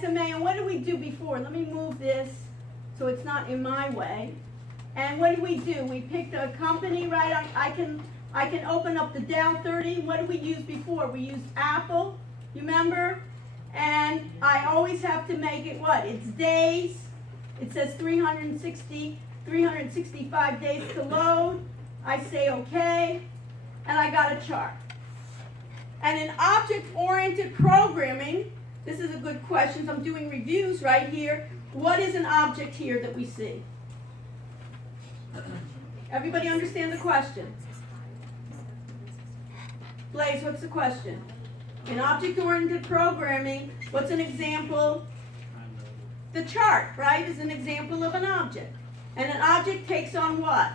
SMA, and what did we do before? Let me move this so it's not in my way. And what did we do? We picked a company, right? I can open up the Dow 30. What did we use before? We used Apple, you remember? And I always have to make it what? It's days. It says 365 days to load. I say okay, and I got a chart. And in object-oriented programming, this is a good question. So I'm doing reviews right here. What is an object here that we see? Everybody understand the question? Blaze, what's the question? In object-oriented programming, what's an example? The chart, right, is an example of an object. And an object takes on what?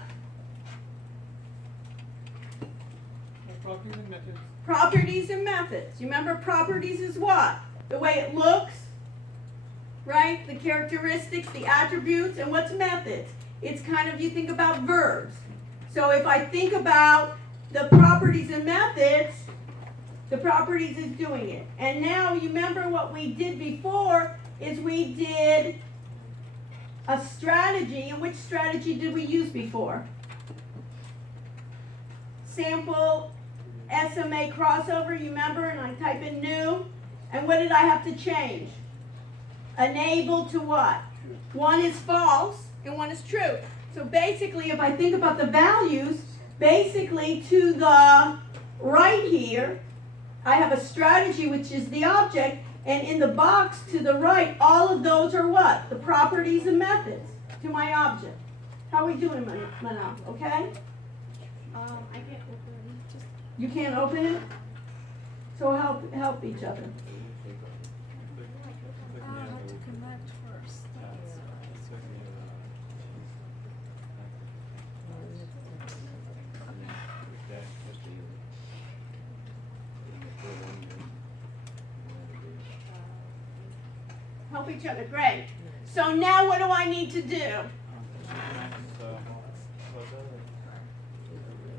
Properties and methods. Properties and methods. You remember properties is what? The way it looks, right? The characteristics, the attributes, and what's methods? It's kind of, you think about verbs. So if I think about the properties and methods, the properties is doing it. And now you remember what we did before is we did a strategy. And which strategy did we use before? Sample SMA crossover, you remember? And I type in new. And what did I have to change? Enable to what? One is false and one is true. So basically, if I think about the values, basically to the right here, I have a strategy, which is the object, and in the box to the right, all of those are what? The properties and methods to my object. How are we doing, Manal? Okay? I can't open it. You can't open it? So help each other. I have to connect first. Help each other. Great. So now what do I need to do?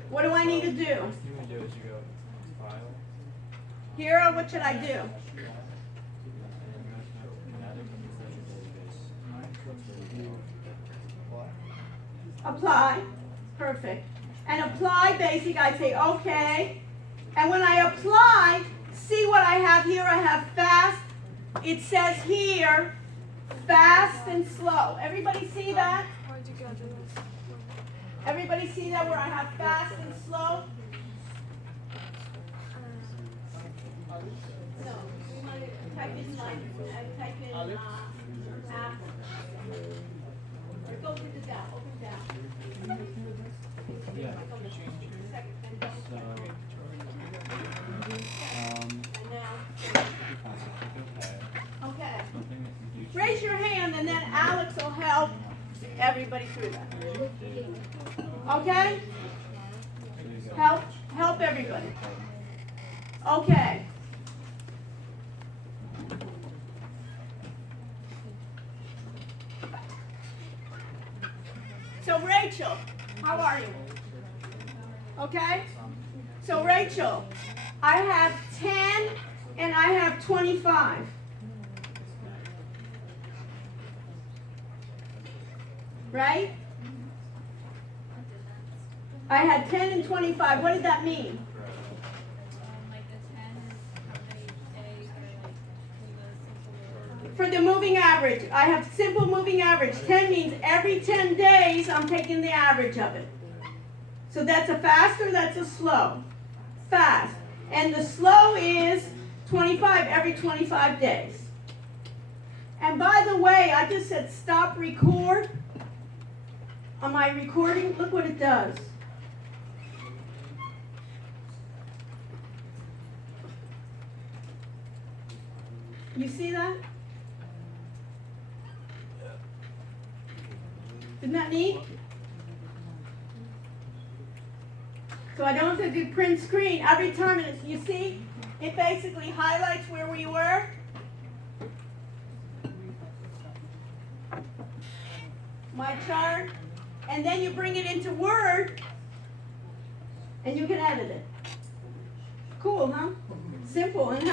What do I need to do? Hero, what should I do? Apply. Perfect. And apply basic, I say okay. And when I apply, see what I have here? I have fast. It says here, fast and slow. Everybody see that? Where'd you go, Jules? Everybody see that where I have fast and slow? No, we want to type in type in apple. Or go to the down, open down. Yeah. And now, okay. Raise your hand and then Alex will help everybody through that. Okay? Help everybody. Okay. So Rachel, how are you? Okay? So Rachel, I have 10 and I have 25. Right? I had 10 and 25. What did that mean? For the moving average, I have simple moving average. 10 means every 10 days I'm taking the average of it. So that's a fast or that's a slow? Fast. And the slow is 25 every 25 days. And by the way, I just said stop record. On my recording, look what it does. You see that? Isn't that neat? So I don't have to do print screen every time. You see, it basically highlights where we were. My chart. And then you bring it into Word, and you can edit it. Cool, huh? Simple. And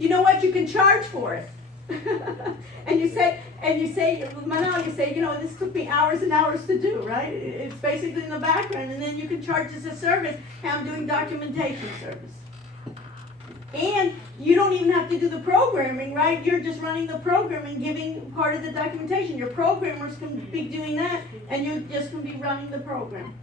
you know what? You can charge for it. and you say, Manal, you say, this took me hours and hours to do, right? It's basically in the background, and then you can charge as a service, hey, I'm doing documentation service. And you don't even have to do the programming, right? You're just running the program and giving part of the documentation. Your programmers can be doing that, and you're just going to be running the program.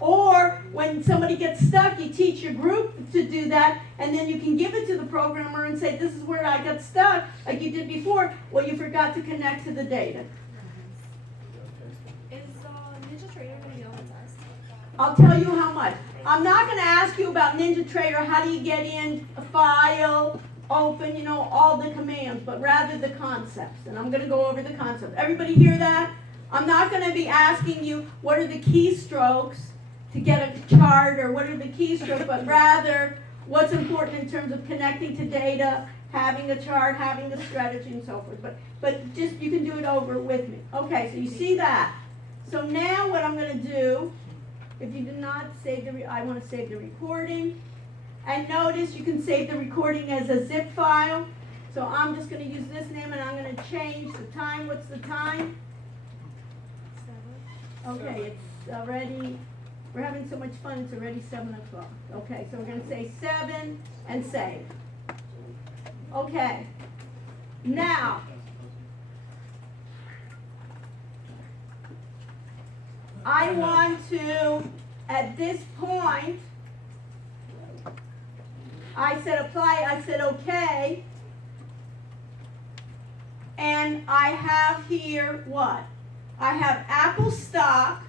Or when somebody gets stuck, you teach your group to do that, and then you can give it to the programmer and say, this is where I got stuck, like you did before. Well, you forgot to connect to the data. Is NinjaTrader gonna be on the test? I'll tell you how much. I'm not going to ask you about NinjaTrader, how do you get in a file, open, all the commands, but rather the concepts. And I'm going to go over the concepts. Everybody hear that? I'm not going to be asking you what are the keystrokes to get a chart or what are the keystrokes, but rather what's important in terms of connecting to data, having a chart, having a strategy, and so forth. But just you can do it over with me. Okay, so you see that. So now what I'm going to do, if you do not save I want to save the recording. And notice you can save the recording as a zip file. So I'm just going to use this name and I'm going to change the time. What's the time? 7. Okay, it's already, we're having so much fun, it's already 7 o'clock. Okay, so we're going to say 7 and save. Okay, now, I want to, at this point, I said apply, I said okay, and I have here what? I have Apple stock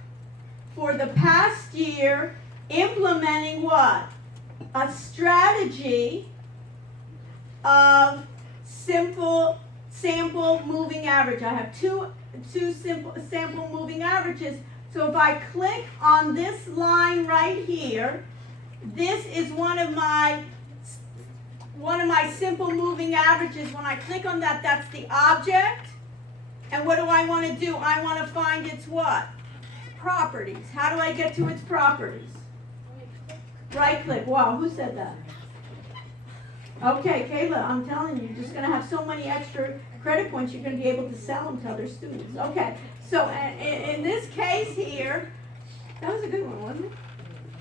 for the past year implementing what? A strategy of simple sample moving average. I have two simple sample moving averages. So if I click on this line right here, this is one of my simple moving averages. When I click on that, that's the object. And what do I want to do? I want to find its what? Properties. How do I get to its properties? Right click. Wow, who said that? Okay, Kayla, I'm telling you, you're just going to have so many extra credit points, you're going to be able to sell them to other students. Okay, so in this case here, that was a good one, wasn't it?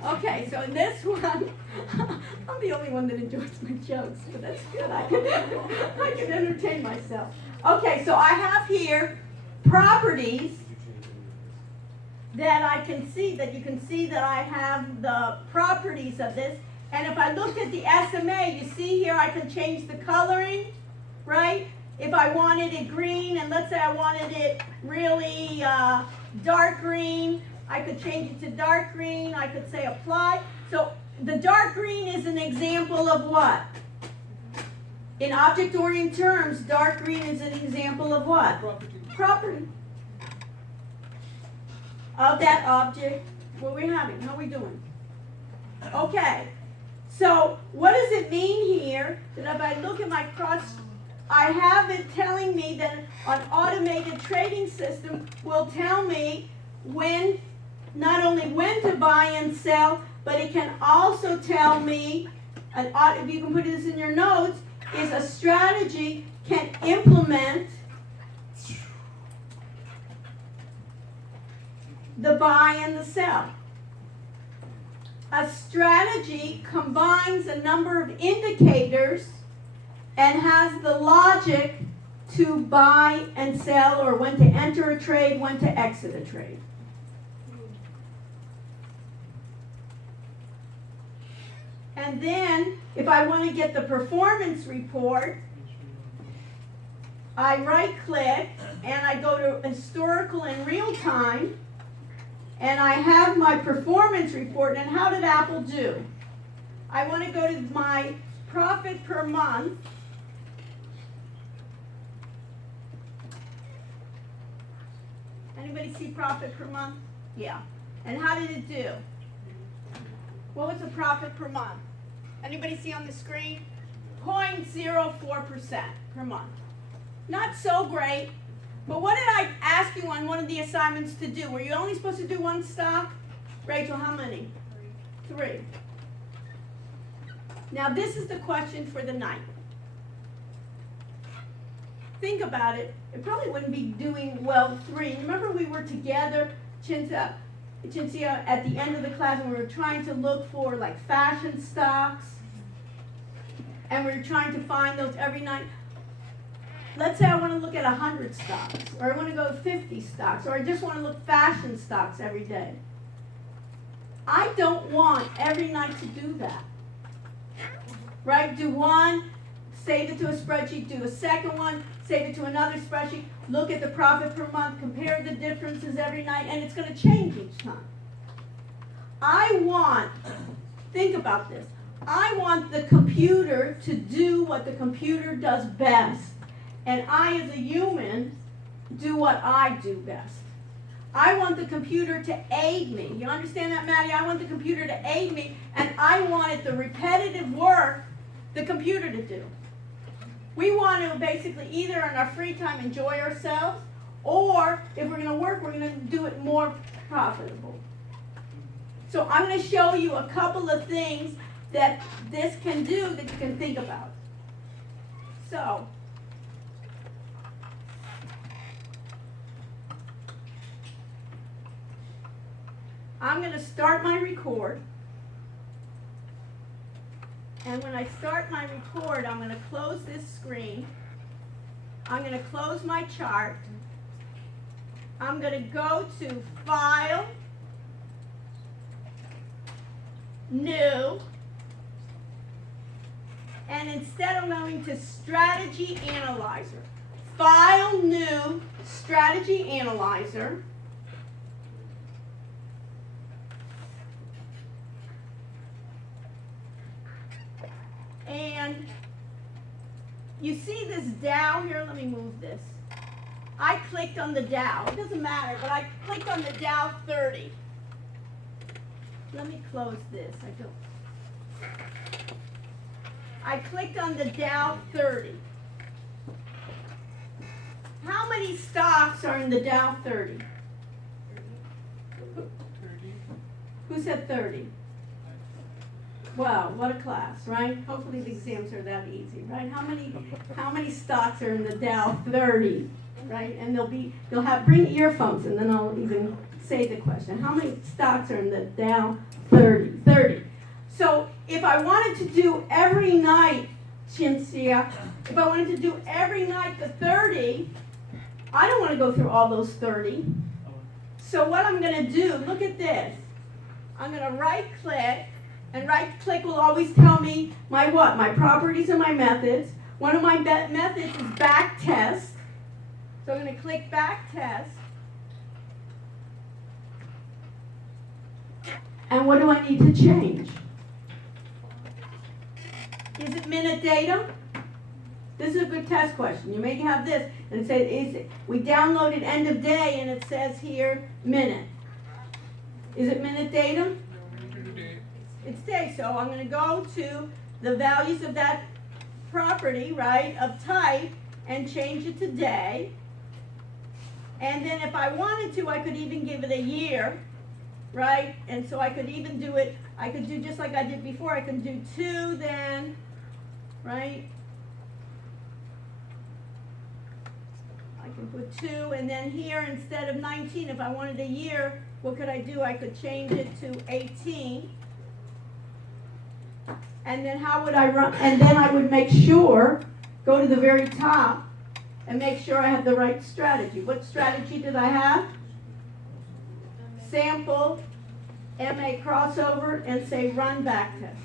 Okay, so in this one, I'm the only one that enjoys my jokes, but that's good. I can entertain myself. Okay, so I have here properties that I can see, that you can see that I have the properties of this. And if I look at the SMA, you see here I can change the coloring, right? If I wanted it green, and let's say I wanted it really dark green, I could change it to dark green. I could say apply. So the dark green is an example of what? In object-oriented terms, dark green is an example of what? Property. Of that object. What are we having? How are we doing? Okay. So what does it mean here that if I look at my cross, I have it telling me that an automated trading system will tell me when, not only when to buy and sell, but it can also tell me, if you can put this in your notes, is a strategy can implement the buy and the sell. A strategy combines a number of indicators and has the logic to buy and sell, or when to enter a trade, when to exit a trade. And then, if I want to get the performance report, I right-click and I go to historical and real time, and I have my performance report. And how did Apple do? I want to go to my profit per month. Anybody see profit per month? Yeah. And how did it do? What was the profit per month? Anybody see on the screen? 0.04% per month. Not so great. But what did I ask you on one of the assignments to do? Were you only supposed to do one stock? Rachel, how many? 3. Now this is the question for the night. think about it, it probably wouldn't be doing well 3. Remember we were together, Cinzia, at the end of the class, and we were trying to look for like fashion stocks, and we were trying to find those every night. Let's say I want to look at 100 stocks, or I want to go 50 stocks, or I just want to look fashion stocks every day. I don't want every night to do that. Right? Do one, save it to a spreadsheet, do a second one, save it to another spreadsheet, look at the profit per month, compare the differences every night, and it's going to change each time. Think about this, I want the computer to do what the computer does best, and I as a human do what I do best. I want the computer to aid me. You understand that, Maddie? I want the computer to aid me, and I wanted the repetitive work the computer to do. We want to basically either in our free time enjoy ourselves, or if we're going to work, we're going to do it more profitable. So I'm going to show you a couple of things that this can do that you can think about. So, I'm going to start my record. And when I start my record, I'm going to close this screen. I'm going to close my chart. I'm going to go to File, New, and instead I'm going to Strategy Analyzer. File, New, Strategy Analyzer. And you see this Dow here, let me move this. I clicked on the Dow, it doesn't matter, but I clicked on the Dow 30. Let me close this, I clicked on the Dow 30. How many stocks are in the Dow 30? 30. Who said 30? Wow, what a class, right? Hopefully the exams are that easy, right? How many stocks are in the Dow 30, right? And bring earphones, and then I'll even say the question. How many stocks are in the Dow 30? 30. So if I wanted to do every night, Cinzia, if I wanted to do every night the 30, I don't want to go through all those 30. So what I'm going to do, look at this. I'm going to right click. And right click will always tell me my what? My properties and my methods. One of my methods is back test. So I'm going to click back test. And what do I need to change? Is it minute data? This is a good test question. You may have this and it says, we downloaded end of day and it says here minute. Is it minute data? It's day, so I'm going to go to the values of that property, right, of type, and change it to day. And then if I wanted to, I could even give it a year, right? And so I could even do it, I could do just like I did before, I can do 2 then, right? I can put 2, and then here instead of 19, if I wanted a year, what could I do? I could change it to 18. And then how would I run? And then I would make sure, go to the very top, and make sure I have the right strategy. What strategy did I have? Sample, MA crossover, and say run back test.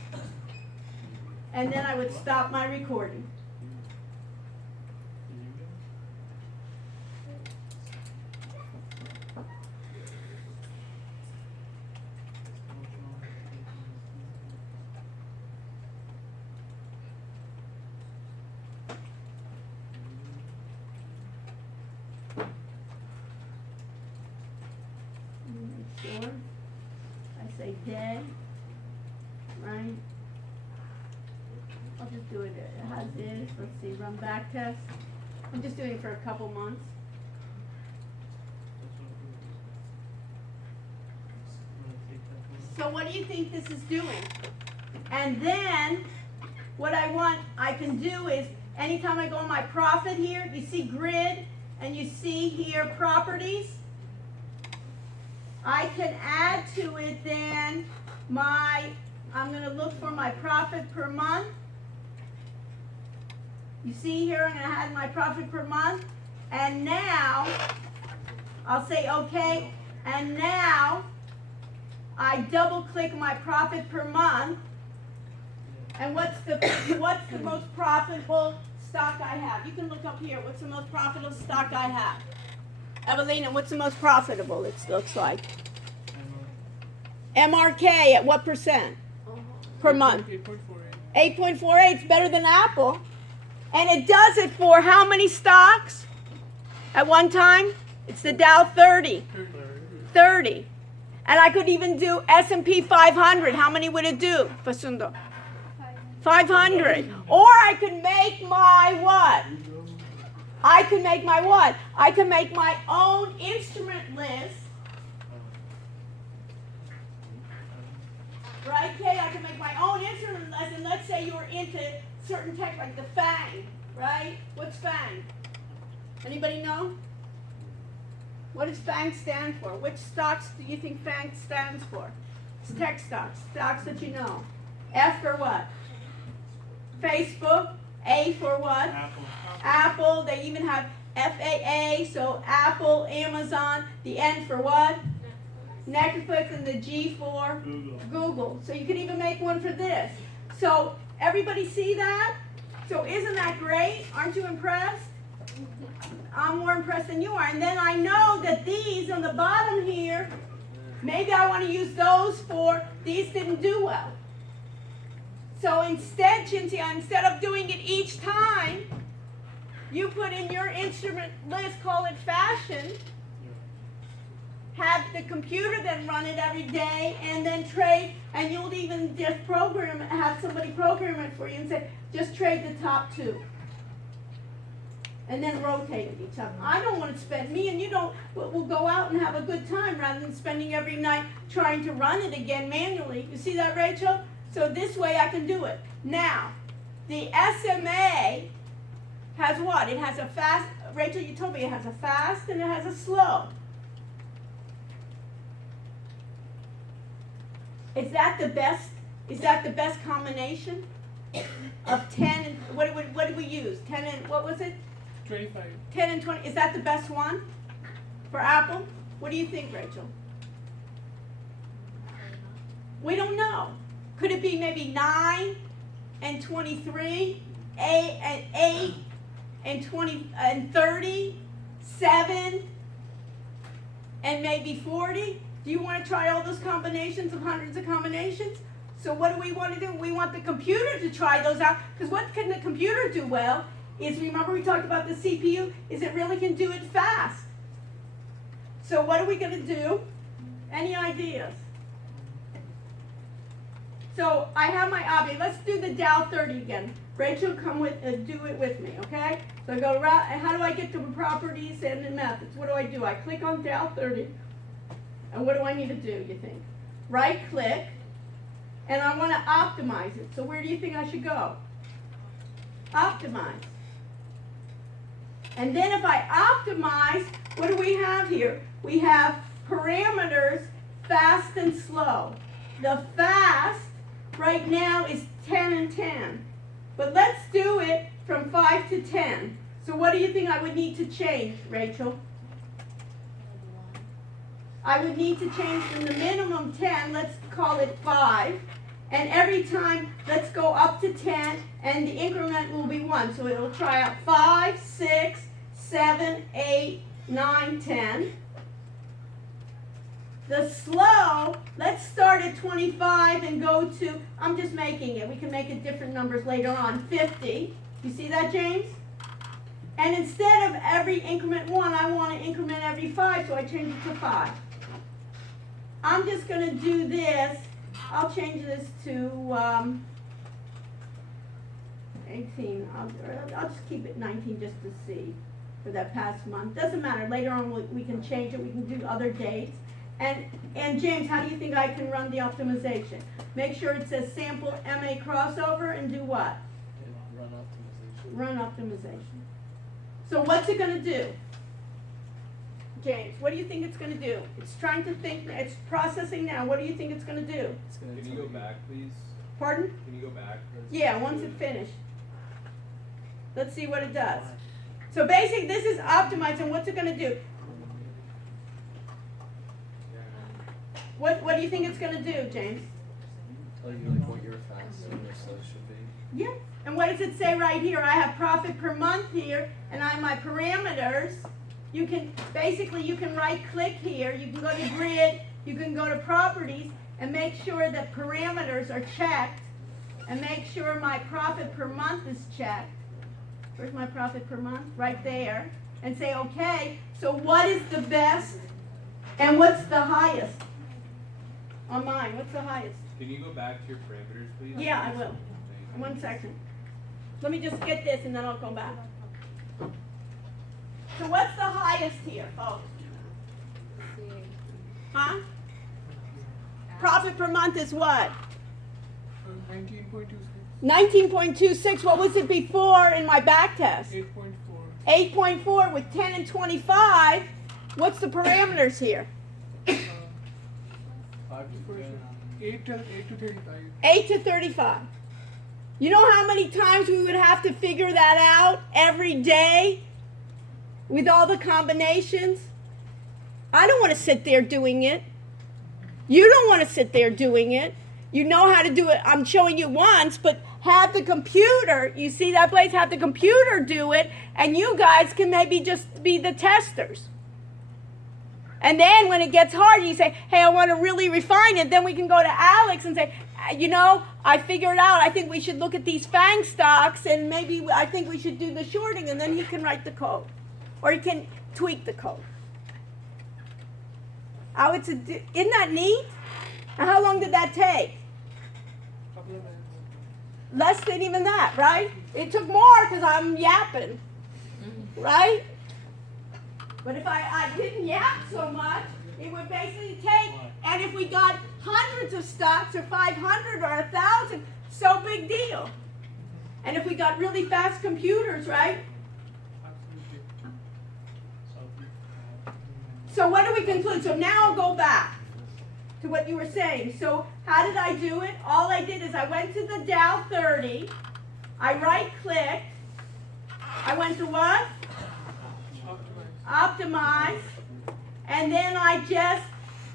And then I would stop my recording. Sure. I say day, right? I'll just do it as is. Let's see, run back test. I'm just doing it for a couple months. So what do you think this is doing? And then what I can do is anytime I go on my profit here, you see grid, and you see here properties. I can add to it then I'm going to look for my profit per month. You see here, I'm going to add my profit per month. And now, I'll say okay. And now, I double click my profit per month. And what's the most profitable stock I have? You can look up here. What's the most profitable stock I have? Evelina, what's the most profitable it looks like? MRK at what percent? Per month? 8.48. 8.48 is better than Apple. And it does it for how many stocks at one time? It's the Dow 30. 30. And I could even do S&P 500. How many would it do, Fasundo? 500. Or I could make my what? I can make my what? I can make my own instrument list. Right, Kay? I can make my own instrument list, and let's say you're into certain tech, like the FANG, right? What's FANG? Anybody know? What does FANG stand for? Which stocks do you think FANG stands for? It's tech stocks, stocks that you know. F for what? Facebook. A for what? Apple. Apple. They even have FAA, so Apple, Amazon. The N for what? Netflix, and the G for Google. So you could even make one for this. So everybody see that? So isn't that great? Aren't you impressed? I'm more impressed than you are. And then I know that these on the bottom here, maybe I want to use those for, these didn't do well. So instead, Cynthia, instead of doing it each time, you put in your instrument list, call it fashion, have the computer then run it every day, and then trade, and you'll even just program it, have somebody program it for you and say, just trade the top two. And then rotate it each time. I don't want to spend, me and you don't, we'll go out and have a good time rather than spending every night trying to run it again manually. You see that, Rachel? So this way I can do it. Now, the SMA has what? It has a fast, Rachel, you told me it has a fast and it has a slow. Is that the best combination of 10 and, what did we use? 10 and, what was it? 25. 10 and 20, is that the best one for Apple? What do you think, Rachel? We don't know. Could it be maybe 9 and 23, 8 and 20 and 30, 7 and maybe 40? Do you want to try all those combinations of hundreds of combinations? So what do we want to do? We want the computer to try those out, because what can the computer do well is, remember we talked about the CPU, is it really can do it fast. So what are we going to do? Any ideas? So I have my object. Let's do the Dow 30 again. Rachel, come with, do it with me, okay? So I go around, and how do I get to properties and the methods? What do? I click on Dow 30. And what do I need to do, you think? Right click, and I want to optimize it. So where do you think I should go? Optimize. And then if I optimize, what do we have here? We have parameters, fast and slow. The fast right now is 10 and 10. But let's do it from 5 to 10. So what do you think I would need to change, Rachel? I would need to change from the minimum 10, let's call it 5. And every time, let's go up to 10, and the increment will be 1. So it'll try out 5, 6, 7, 8, 9, 10. The slow, let's start at 25 and go to, I'm just making it. We can make it different numbers later on, 50. You see that, James? And instead of every increment 1, I want to increment every 5, so I change it to 5. I'm just going to do this. I'll change this to 18. I'll just keep it 19 just to see for that past month. Doesn't matter. Later on we can change it. We can do other dates. And James, how do you think I can run the optimization? Make sure it says sample MA crossover and do what? Run optimization. run optimization. So what's it going to do? James, what do you think it's going to do? It's trying to think, it's processing now. What do you think it's going to do? Can you go back, please? Pardon? Can you go back? Yeah, once it's finished. Let's see what it does. So basically, this is optimized, and what's it going to do? What do you think it's going to do, James? Tell you like what your fast and your slow should be. Yeah. And what does it say right here? I have profit per month here, and I have my parameters. You can right click here, you can go to grid, you can go to properties, and make sure that parameters are checked, and make sure my profit per month is checked. Where's my profit per month? Right there. And say, okay, so what is the best, and what's the highest? On mine, what's the highest? Can you go back to your parameters, please? Yeah, I will. Thank you. 1 second. Let me just get this and then I'll go back. So what's the highest here, folks? Huh? Profit per month is what? 19.26, 19.26. What was it before in my back test? 8.4, 8.4 with 10 and 25. What's the parameters here? 5 to 10. 8 to 35. 8 to 35. You know how many times we would have to figure that out every day with all the combinations? I don't want to sit there doing it. You don't want to sit there doing it. You know how to do it. I'm showing you once, but have the computer, you see that place, have the computer do it, and you guys can maybe just be the testers. And then when it gets hard, you say, hey, I want to really refine it. Then we can go to Alex and say, you know, I figured out, I think we should look at these FANG stocks, and maybe I think we should do the shorting, and then he can write the code. Or he can tweak the code. Isn't that neat? And how long did that take? Couple of minutes. Less than even that, right? It took more because I'm yapping, right? But if I didn't yap so much, it would basically take, and if we got hundreds of stocks or 500 or 1,000, so big deal. And if we got really fast computers, right? So what do we conclude? So now I'll go back to what you were saying. So how did I do it? All I did is I went to the Dow 30, I right-clicked, I went to what? Optimize, and then I just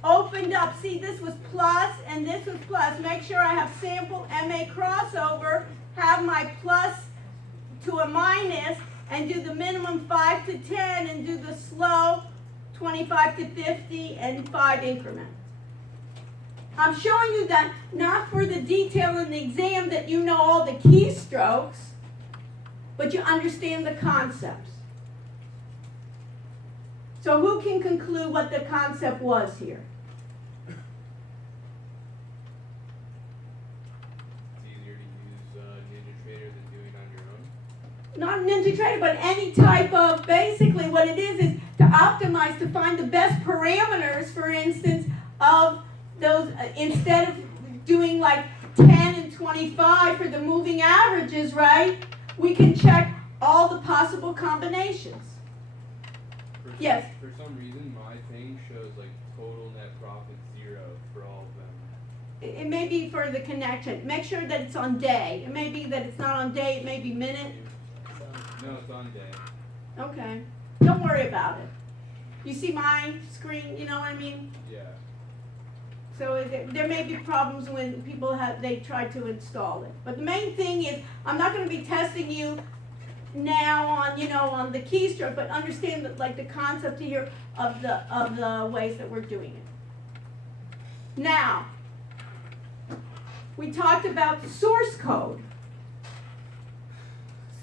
opened up. See, this was plus and this was plus. Make sure I have sample MA crossover, have my plus to a minus, and do the minimum 5 to 10 and do the slow 25 to 50 and 5 increments. I'm showing you that not for the detail in the exam that you know all the keystrokes, but you understand the concepts. So who can conclude what the concept was here? It's easier to use NinjaTrader than doing it on your own. Not NinjaTrader, but any type of, basically what it is to optimize, to find the best parameters, for instance, of those, instead of doing like 10 and 25 for the moving averages, right? We can check all the possible combinations. Yes. For some reason, my thing shows like total net profit 0 for all of them. It may be for the connection. Make sure that it's on day. It may be that it's not on day, it may be minute. No, it's on day. Okay. Don't worry about it. You see my screen, you know what I mean? Yeah. So there may be problems when people they try to install it. But the main thing is, I'm not going to be testing you now on the keystroke, but understand that, like, the concept here of the ways that we're doing it. Now, we talked about the source code.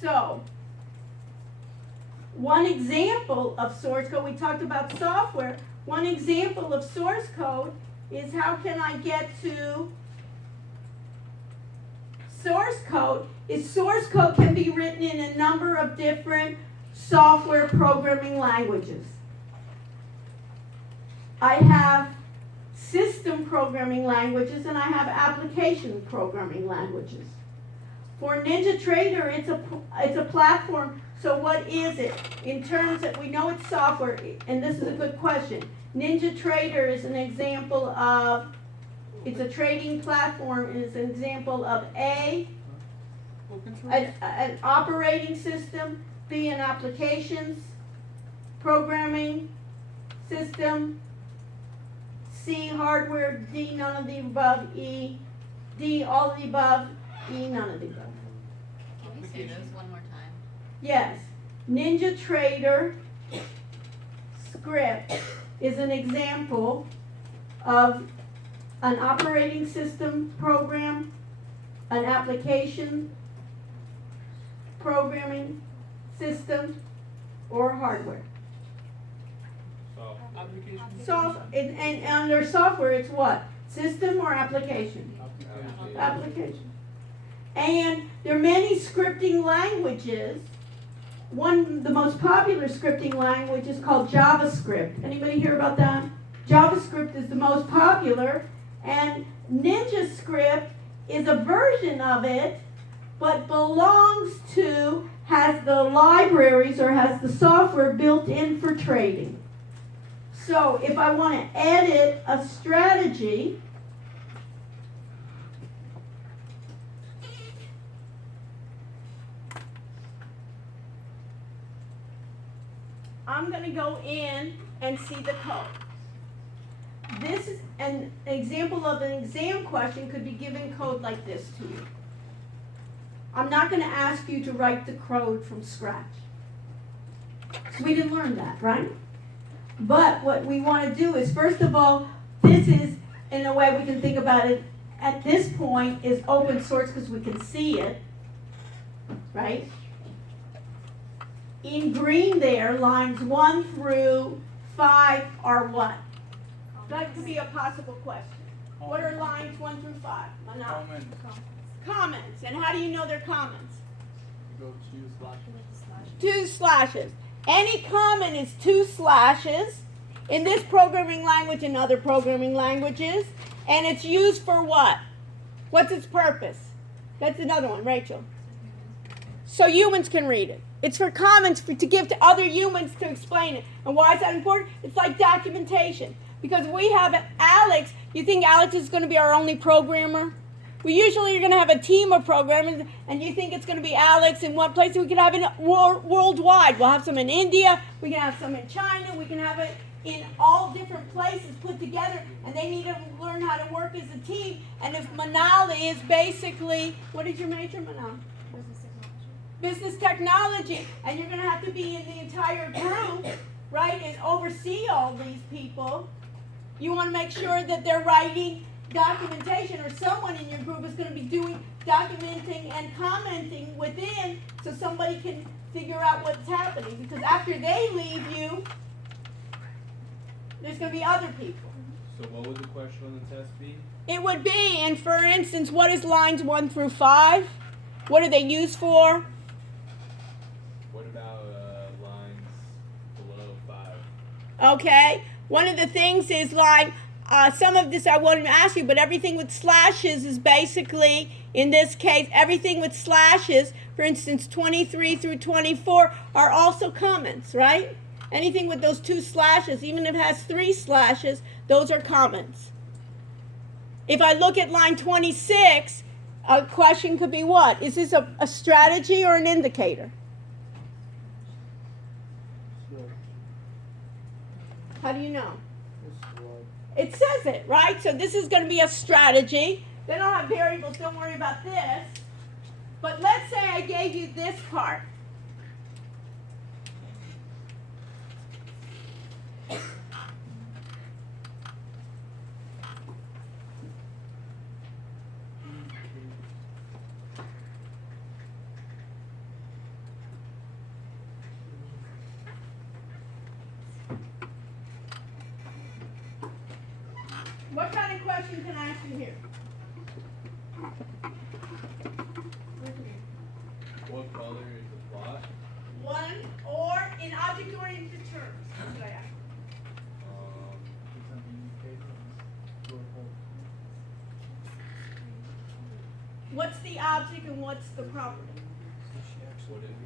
So, one example of source code, we talked about software. One example of source code is how can I get to source code? Source code can be written in a number of different software programming languages. I have system programming languages and I have application programming languages. For NinjaTrader, it's a platform. So what is it? In terms that we know it's software, and this is a good question. NinjaTrader is an example of, it's a trading platform, and it's an example of A, Open source. an operating system, B, an applications, programming system, C, hardware, D, none of the above, E, D, all of the above, E, none of the above. Can we say those one more time? Yes, NinjaTrader script is an example of an operating system program, an application programming system, or hardware. So, Application. And under software, it's what? System or application? application. Application. And there are many scripting languages. The most popular scripting language is called JavaScript. Anybody hear about that? JavaScript is the most popular, and NinjaScript is a version of it, but has the libraries or has the software built in for trading. So if I want to edit a strategy, I'm going to go in and see the code. This is an example of an exam question could be given code like this to you. I'm not going to ask you to write the code from scratch. We didn't learn that, right? But what we want to do is, first of all, this is, in a way we can think about it, at this point is open source because we can see it, right? In green there, lines 1 through 5 are what? That could be a possible question. What are lines 1 through 5? Manan? Comment. Comments. And how do you know they're comments? Go choose slash. 2 slashes. Any comment is 2 slashes in this programming language and other programming languages. And it's used for what? What's its purpose? That's another one, Rachel. So humans can read it. It's for comments to give to other humans to explain it. And why is that important? It's like documentation. Because we have Alex, you think Alex is going to be our only programmer? We usually are going to have a team of programmers, and you think it's going to be Alex in one place. We can have it worldwide. We'll have some in India. We can have some in China. We can have it in all different places put together, and they need to learn how to work as a team. And if Manal is basically, what is your major, Manal? Business technology, and you're going to have to be in the entire group, right, and oversee all these people. You want to make sure that they're writing documentation, or someone in your group is going to be documenting and commenting within, so somebody can figure out what's happening. Because after they leave you, there's going to be other people. So what would the question on the test be? It would be, and for instance, what is lines 1 through 5? What are they used for? What about lines below 5? Okay. One of the things is like, some of this I won't ask you, but everything with slashes is basically, in this case, everything with slashes, for instance, 23 through 24 are also comments, right? Anything with those 2 slashes, even if it has 3 slashes, those are comments. If I look at line 26, a question could be what? Is this a strategy or an indicator? How do you know? It says it, right? So this is going to be a strategy. They don't have variables, don't worry about this. But let's say I gave you this part. What kind of question can I ask you here? What color is the plot? One, or in object-oriented terms. What should I ask? What's the object and what's the property? What is it?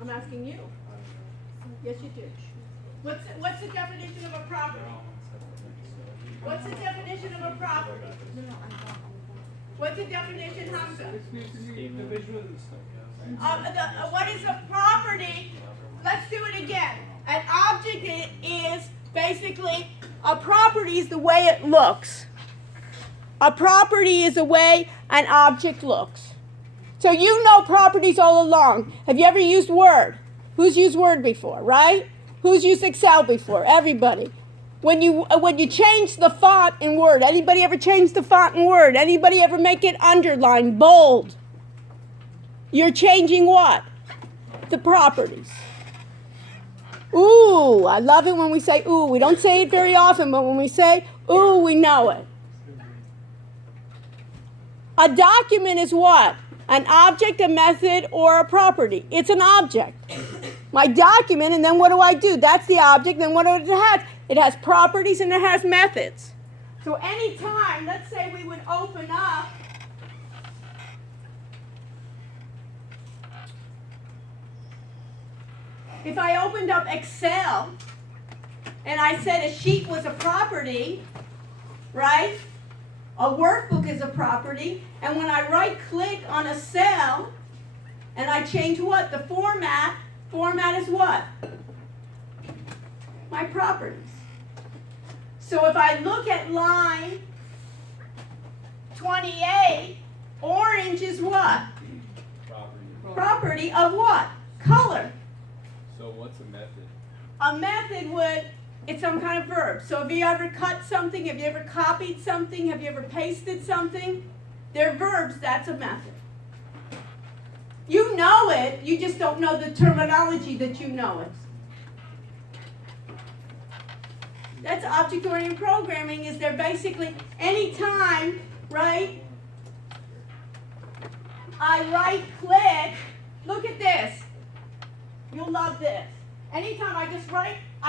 I'm asking you. Yes, you do. What's the definition of a property? What's the definition of a property? What's the definition, Hamza? It's basically the visual stuff. What is a property? Let's do it again. An object is basically, a property is the way it looks. A property is the way an object looks. So you know properties all along. Have you ever used Word? Who's used Word before, right? Who's used Excel before? Everybody. When you change the font in Word, anybody ever change the font in Word? Anybody ever make it underlined, bold? You're changing what? The properties. Ooh, I love it when we say ooh. We don't say it very often, but when we say ooh, we know it. A document is what? An object, a method, or a property. It's an object. My document, and then what do? That's the object, then what does it have? It has properties and it has methods. So anytime, let's say we would open up if I opened up Excel and I said a sheet was a property, right? A workbook is a property, and when I right click on a cell and I change what? The format is what? My properties. So if I look at line 28, orange is what? Property. Property of what? Color. So what's a method? A method it's some kind of verb. So have you ever cut something? Have you ever copied something? Have you ever pasted something? They're verbs, that's a method. You know it, you just don't know the terminology that you know it. That's object-oriented programming, is they're basically, anytime, right, I right-click, look at this. You'll love this. Anytime I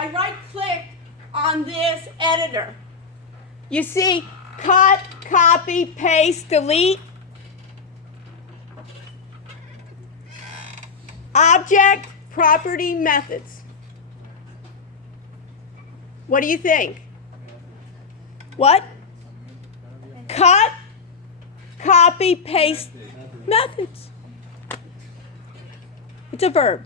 right-click on this editor. You see, cut, copy, paste, delete. Object, property, methods. What do you think? What? Cut, copy, paste, methods. It's a verb.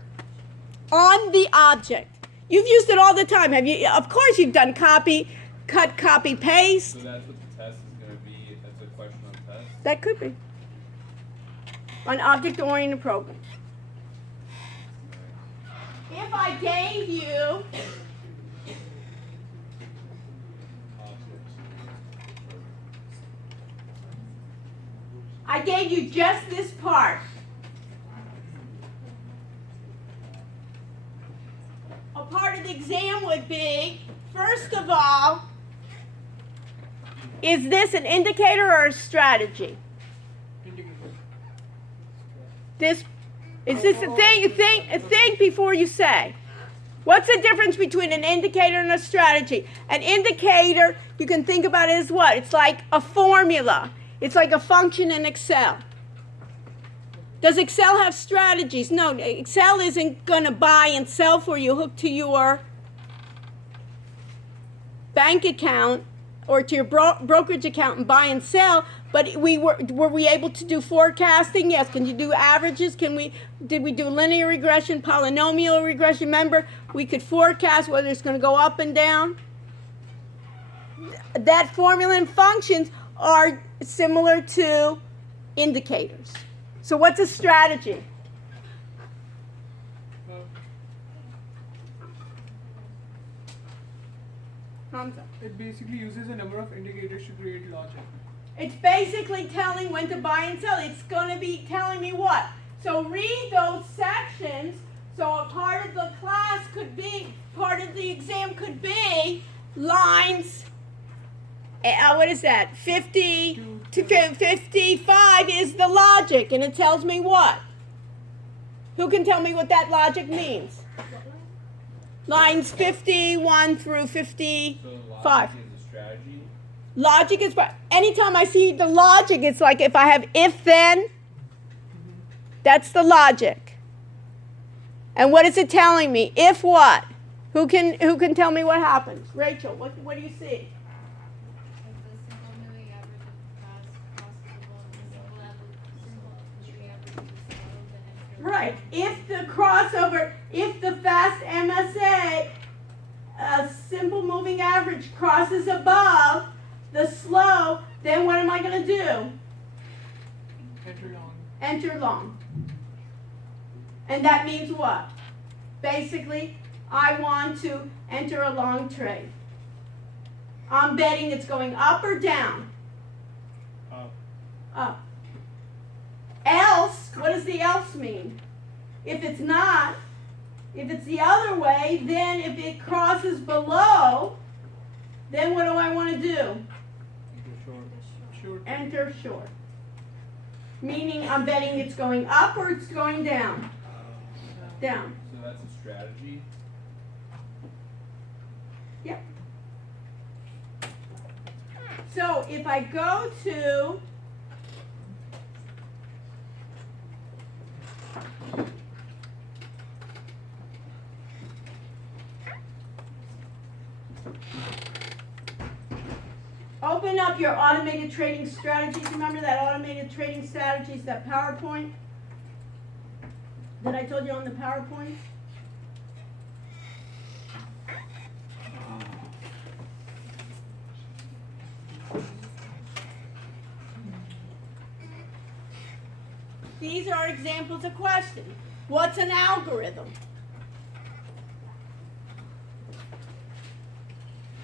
On the object. You've used it all the time. Have you? Of course you've done copy, cut, copy, paste. So that's what the test is going to be. That's a question on the test. That could be. On object-oriented program. If I gave you just this part. A part of the exam would be, first of all, is this an indicator or a strategy? This is this a thing? Think before you say. What's the difference between an indicator and a strategy? An indicator, you can think about it as what? It's like a formula. It's like a function in Excel. Does Excel have strategies? No, Excel isn't going to buy and sell for you, hooked to your bank account or to your brokerage account and buy and sell. But were we able to do forecasting? Yes. Can you do averages? Did we do linear regression, polynomial regression? Remember, we could forecast whether it's going to go up and down. That formula and functions are similar to indicators. So what's a strategy? Hamza. It basically uses a number of indicators to create logic. It's basically telling when to buy and sell. It's going to be telling me what? So read those sections. So a part of the class could be, part of the exam could be lines, what is that? 50 to 55 is the logic, and it tells me what? Who can tell me what that logic means? Lines 51 through 55. So logic is a strategy? Logic is, anytime I see the logic, it's like if I have if then, that's the logic. And what is it telling me? If what? Who can tell me what happens? Rachel, what do you see? If the simple moving average of fast crossable and the simple moving average is slow, then it's Right. If the crossover, if the fast MSA, simple moving average crosses above the slow, then what am I going to do? Enter on. Enter long. And that means what? Basically, I want to enter a long trade. I'm betting it's going up or down? Up. Up. Else, what does the else mean? If it's not, if it's the other way, then if it crosses below, then what do I want to do? Short. Enter short. Meaning I'm betting it's going up or it's going down? Down. So that's a strategy. Yep. So if I go to open up your automated trading strategies. Remember that automated trading strategies, that PowerPoint that I told you on the PowerPoint? These are examples of questions. What's an algorithm?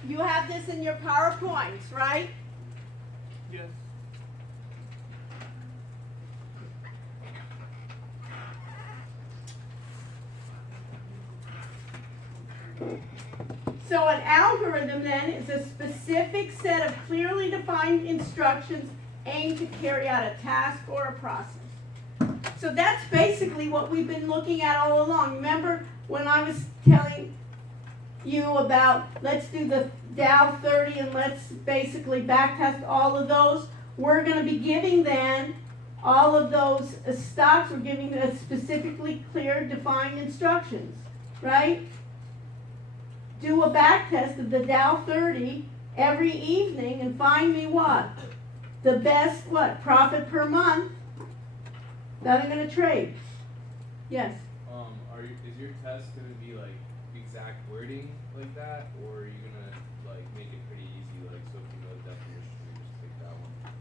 You have this in your PowerPoints, right? Yes. So an algorithm then is a specific set of clearly defined instructions aimed to carry out a task or a process. So that's basically what we've been looking at all along. Remember when I was telling you about let's do the Dow 30 and let's basically backtest all of those? We're going to be giving then all of those stocks, we're giving them specifically clear defined instructions, right? Do a backtest of the Dow 30 every evening and find me what? The best what? Profit per month that I'm going to trade. Yes. Is your test gonna be like exact wording like that, or are you gonna like make it pretty easy, like so if you know the definition, you just take that one?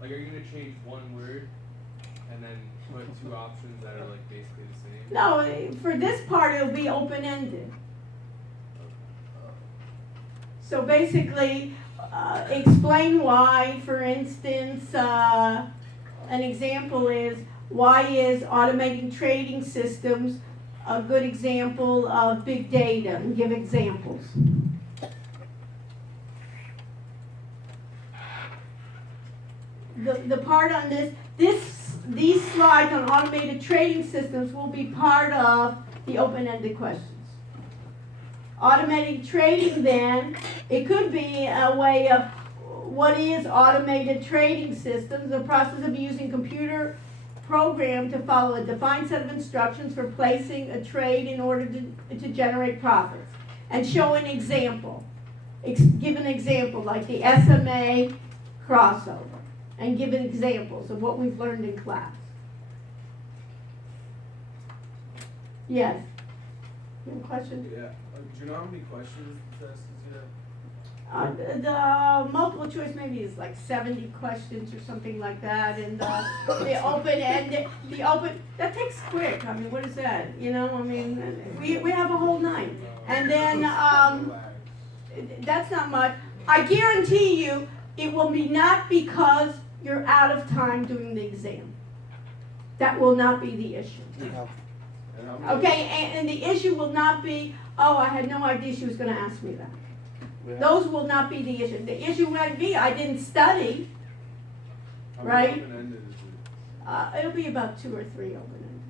Like, are you gonna change one word and then put two options that are like basically the same? No, for this part it'll be open-ended. So basically, explain why, for instance, an example is, why is automating trading systems a good example of big data? And give examples. The part on these slides on automated trading systems will be part of the open-ended questions. Automated trading then, it could be a way of what is automated trading systems, the process of using computer program to follow a defined set of instructions for placing a trade in order to generate profits. And show an example. Give an example like the SMA crossover. And give examples of what we've learned in class. Yes? You have a question? Yeah. Do you know how many questions the test is yet? The multiple choice maybe is like 70 questions or something like that, and the open-ended, that takes quick. I mean, what is that? You know, I mean, we have a whole night. And then, that's not much. I guarantee you, it will be not because you're out of time doing the exam. That will not be the issue. Okay, and the issue will not be, oh, I had no idea she was going to ask me that. Those will not be the issue. The issue might be I didn't study, right? Open-ended is it? It'll be about 2 or 3 open-ended.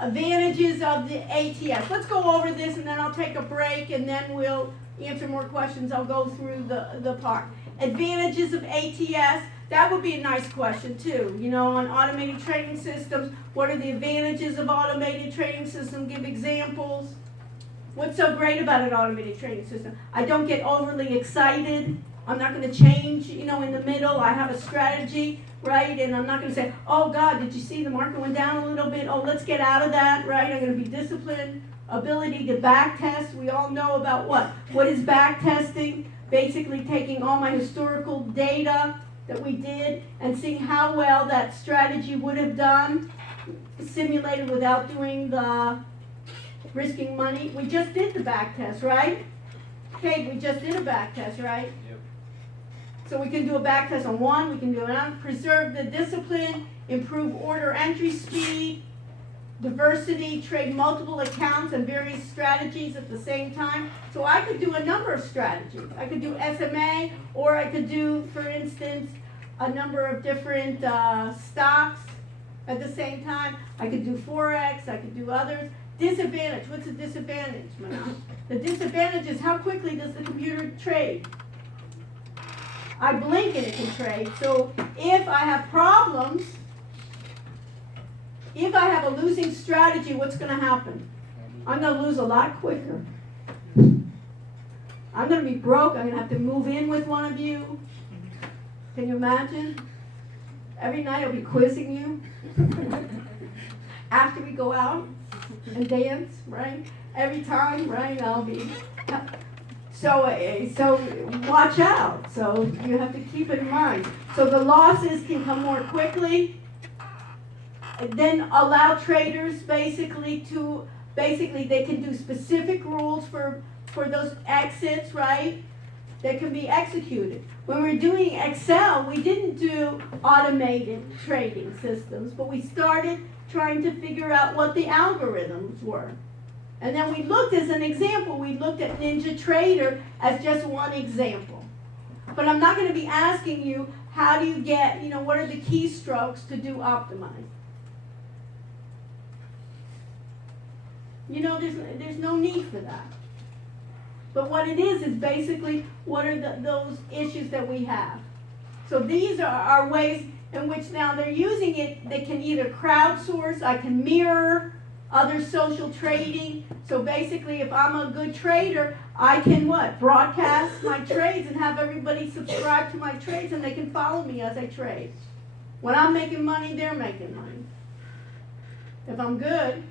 Advantages of the ATS. Let's go over this and then I'll take a break and then we'll answer more questions, I'll go through the part. Advantages of ATS, that would be a nice question too. You know, on automated trading systems, what are the advantages of automated trading system? Give examples. What's so great about an automated trading system? I don't get overly excited. I'm not going to change, you know, in the middle. I have a strategy, right? And I'm not going to say, oh God, did you see the market went down a little bit? Oh, let's get out of that, right? I'm going to be disciplined. Ability to back test. We all know about what? What is back testing? Basically taking all my historical data that we did and seeing how well that strategy would have done, simulated without doing the risking money. We just did the back test, right? Kate, we just did a back test, right? Yep. So we can do a back test on one, we can do another. Preserve the discipline, improve order entry speed, diversity, trade multiple accounts and various strategies at the same time. So I could do a number of strategies. I could do SMA, or I could do, for instance, a number of different stocks at the same time. I could do Forex, I could do others. Disadvantage, what's the disadvantage, Manal? The disadvantage is how quickly does the computer trade? I blink and it can trade. So if I have problems, if I have a losing strategy, what's going to happen? I'm going to lose a lot quicker. I'm going to be broke. I'm going to have to move in with one of you. Can you imagine? Every night I'll be quizzing you. After we go out and dance, right? Every time, right? I'll be. So watch out. So you have to keep it in mind. So the losses can come more quickly. Then allow traders basically they can do specific rules for those exits, right? That can be executed. When we're doing Excel, we didn't do automated trading systems, but we started trying to figure out what the algorithms were. And then we looked as an example, we looked at NinjaTrader as just one example. But I'm not going to be asking you, how do you get, you know, what are the keystrokes to do optimize? You know, there's no need for that. But what it is basically, what are those issues that we have? So these are ways in which now they're using it. They can either crowdsource, I can mirror other social trading. So basically, if I'm a good trader, I can what? Broadcast my trades and have everybody subscribe to my trades and they can follow me as I trade. When I'm making money, they're making money. If I'm good.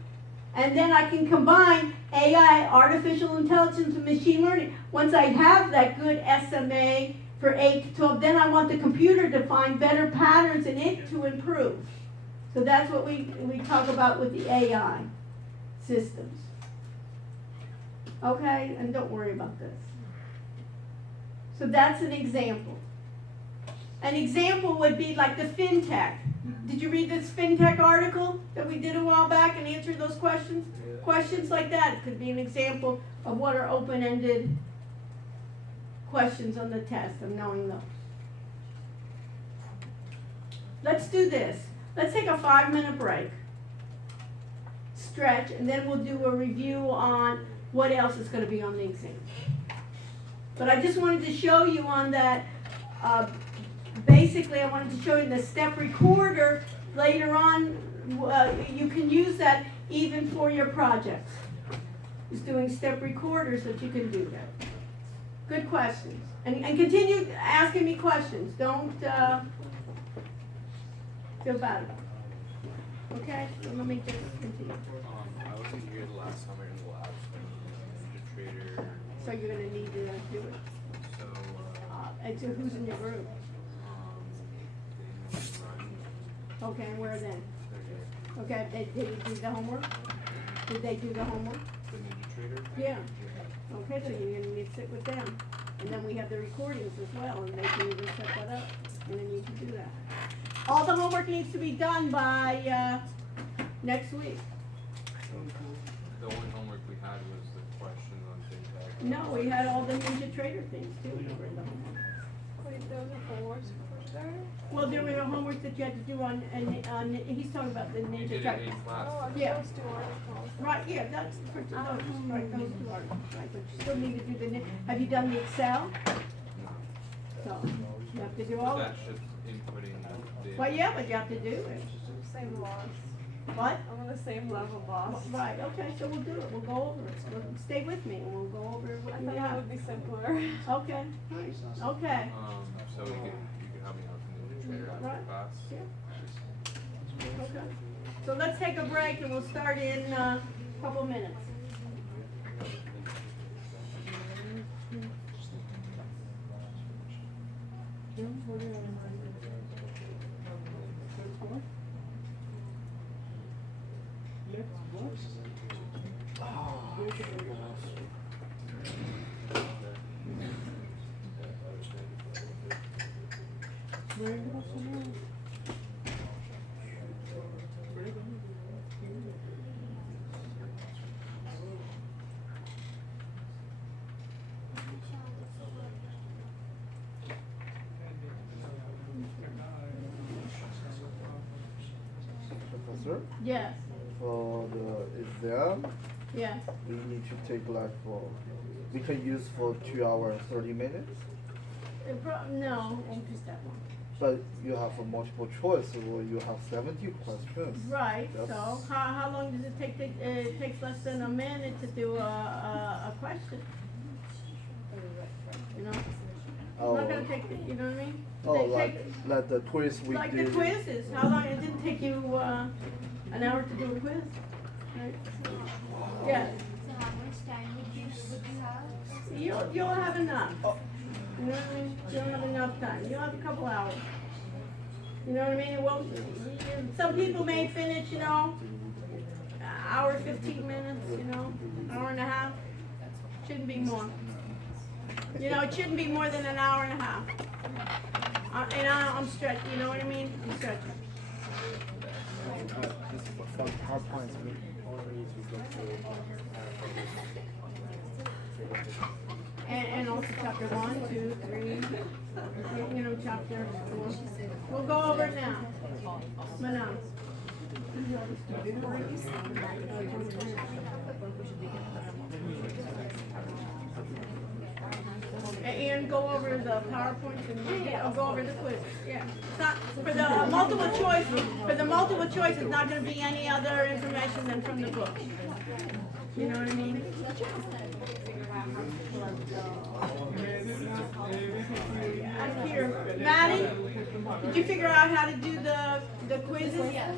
And then I can combine AI, artificial intelligence, and machine learning. Once I have that good SMA for 8 to 12, then I want the computer to find better patterns in it to improve. So that's what we talk about with the AI systems. Okay, and don't worry about this. So that's an example. An example would be like the FinTech. Did you read this FinTech article that we did a while back and answered those questions? Yeah. Questions like that could be an example of what are open-ended questions on the test, of knowing those. Let's do this. Let's take a 5-minute break. Stretch, and then we'll do a review on what else is going to be on the exam. But I just wanted to show you on that, basically I wanted to show you the step recorder. Later on, you can use that even for your projects. Just doing step recorders that you can do that. Good questions. And continue asking me questions. Don't feel bad about it. Okay? So let me just continue. I wasn't here the last summer in the lab, so NinjaTrader. So you're going to need to do it. So, And so who's in your group? they run. Okay, and where then? They're Okay, did you do the homework? Did they do the homework? the NinjaTrader. Yeah. Okay, so you're gonna need to sit with them. And then we have the recordings as well, and they can even set that up, and then you can do that. All the homework needs to be done by, next week. The only homework we had was the questions on FinTech. No, we had all the NinjaTrader things too, we were in the homework. Wait, those are forwards. Well, there were homework that you had to do on, he's talking about the You Ninja did it Turtle. in class. Oh, I'm Yeah. supposed to articles. Right, yeah, that's for those, right, those two articles, right, but you still need to do have you done the Excel? So, you have to do all that. That's just inputting the. Well, yeah, but you have to do it. Same boss. What? I'm on the same level, boss. Right, okay, so we'll do it, we'll go over it, so stay with me, and we'll go over I what thought we that have. would be simpler. Okay, right, okay. So you can help me out with the Ninja Trader after Right. class. Yeah. Okay, so let's take a break and we'll start in a couple minutes. Professor, Yes, for the exam, yes. we need to take like we can use for 2 hours 30 minutes, No, won't take that long. but you have a multiple choice, or you have 70 questions. Right, so That's- how long does it take, it takes less than a minute to do a question. You know, it's not gonna take, you know what I mean? Oh, They like, take- like the quiz we Like did. the quizzes, how long, it didn't take you, an hour to do a quiz, right? Yeah, So how much time would you have? you'll have enough. You know what I mean? You don't have enough time, you'll have a couple hours. You know what I mean? It won't, some people may finish, you know, hour, 15 minutes, you know, hour and a half. Shouldn't be more. You know, it shouldn't be more than an hour and a half. And I'm stretching, you know what I mean? I'm stretching. For PowerPoints, we only need to go And also chapter 1, 2, 3, you know, chapter 4. We'll go over it now. Manan. And go over the PowerPoints and I'll go over the quiz. Yeah. It's not, for the multiple choice, it's not gonna be any other information than from the book. You know what I mean? I'm here. Maddie, did you figure out how to do the quizzes? Yes.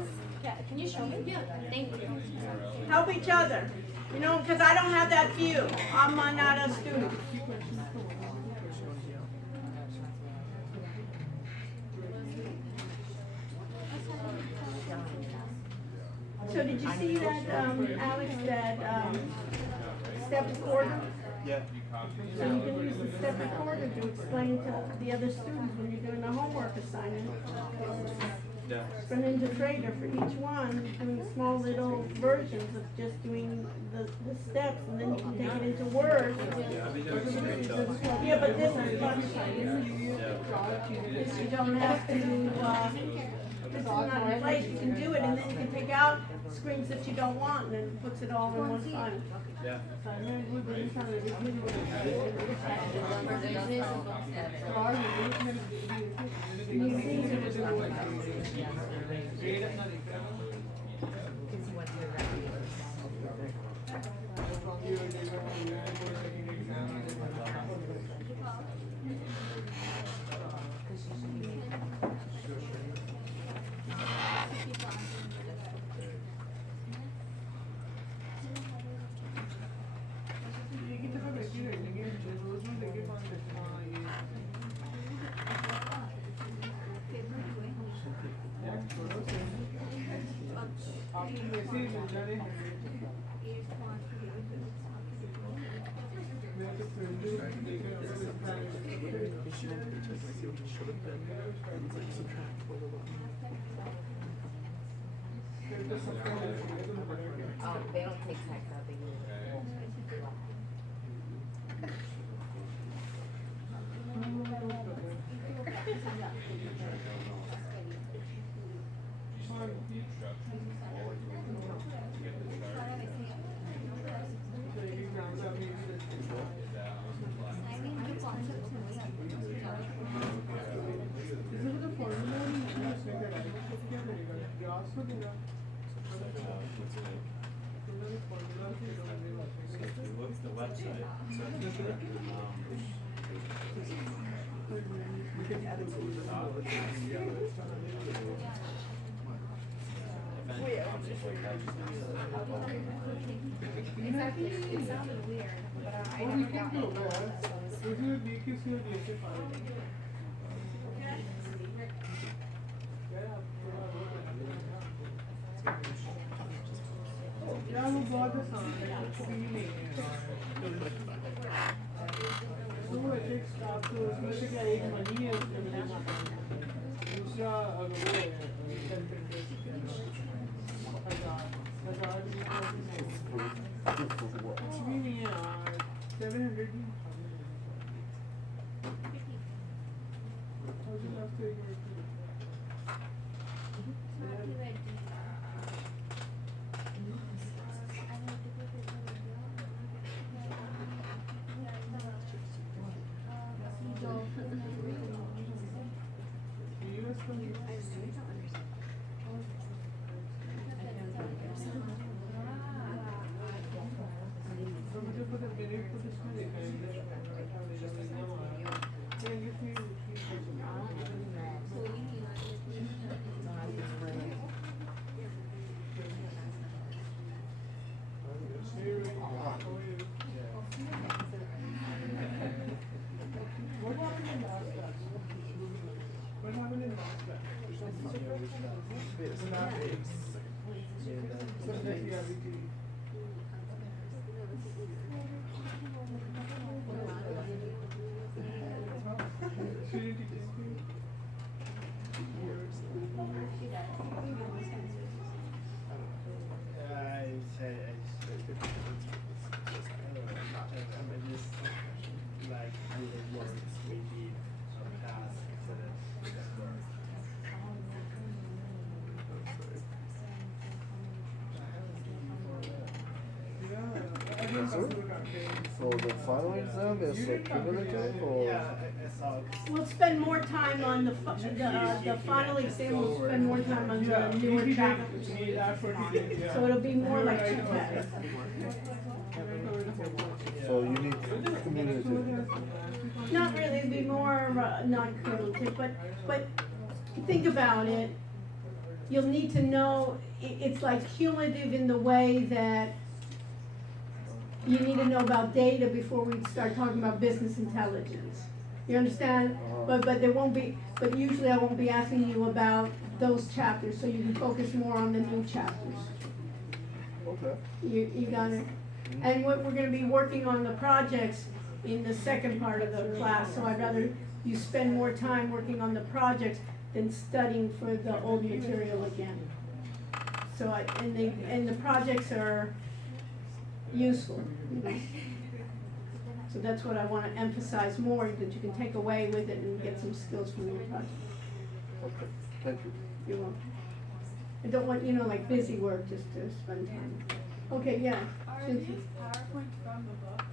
Can you show me? Yeah. Thank you. Help each other. You know, because I don't have that view. I'm not a student. So did you see that, Alex, that step recorder? Yeah. So you can use the step recorder to explain to the other students when you're doing a homework assignment. Yeah. For Ninja Trader, for each one, doing small little versions of just doing the steps, and then you can take it into Word. Yeah, I've been doing screenshots. Yeah, but this is fun. You don't have to, this is not in place, you can do it, and then you can take out screens that you don't want, and then it puts it all in one file. Yeah. Oh, they don't take text out, they use website. We can add it to the top. Exactly, it sounded weird, but I What we never can got do, it. man, if you DQC or DSA file. यार वो बहुत आसान है कुछ भी नहीं है तो वो एथिक्स स्टाफ तो उसमें से क्या एक मनी है उसमें मिलेगा दूसरा अगर वो है हजार कुछ भी नहीं है यार 700 भी So the final exam is cumulative or? We'll spend more time on the final exam, we'll spend more time on the newer chapters. So it'll be more like 2 tests. So you need cumulative. Not really, it'd be more non-cumulative, but think about it. You'll need to know, it's like cumulative in the way that you need to know about data before we start talking about business intelligence. You understand? But there won't be, but usually I won't be asking you about those chapters, so you can focus more on the new chapters. Okay. You got it? And we're gonna be working on the projects in the second part of the class, so I'd rather you spend more time working on the projects than studying for the old material again. So and the projects are useful. So that's what I wanna emphasize more, that you can take away with it and get some skills from your project. Okay. Thank you. You're welcome. I don't want, like busy work, just to spend time. Okay, yeah. Are Cynthia. these PowerPoints from the book?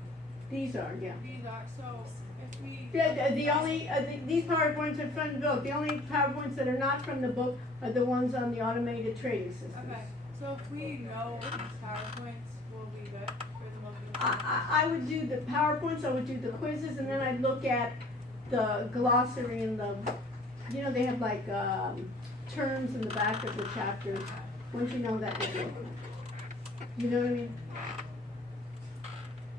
These are, yeah. These are, so if we. The only, these PowerPoints are from the book. The only PowerPoints that are not from the book are the ones on the automated trading system. Okay, so if we know these PowerPoints, will we good for the multi? I would do the PowerPoints, I would do the quizzes, and then I'd look at the glossary and they have like, terms in the back of the chapters. Once you know that, you're good. You know what I mean?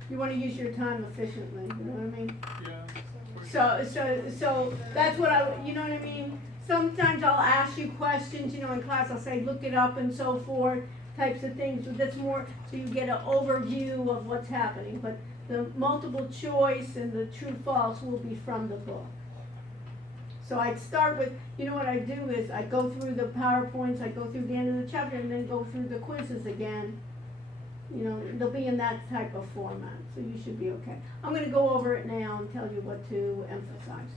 You wanna use your time efficiently, you know what I mean? Yeah. So that's what you know what I mean? Sometimes I'll ask you questions, in class, I'll say, look it up and so forth, types of things, but that's more, so you get an overview of what's happening, but the multiple choice and the true false will be from the book. So I'd start with, what I do is I go through the PowerPoints, I go through the end of the chapter and then go through the quizzes again. They'll be in that type of format, so you should be okay. I'm gonna go over it now and tell you what to emphasize.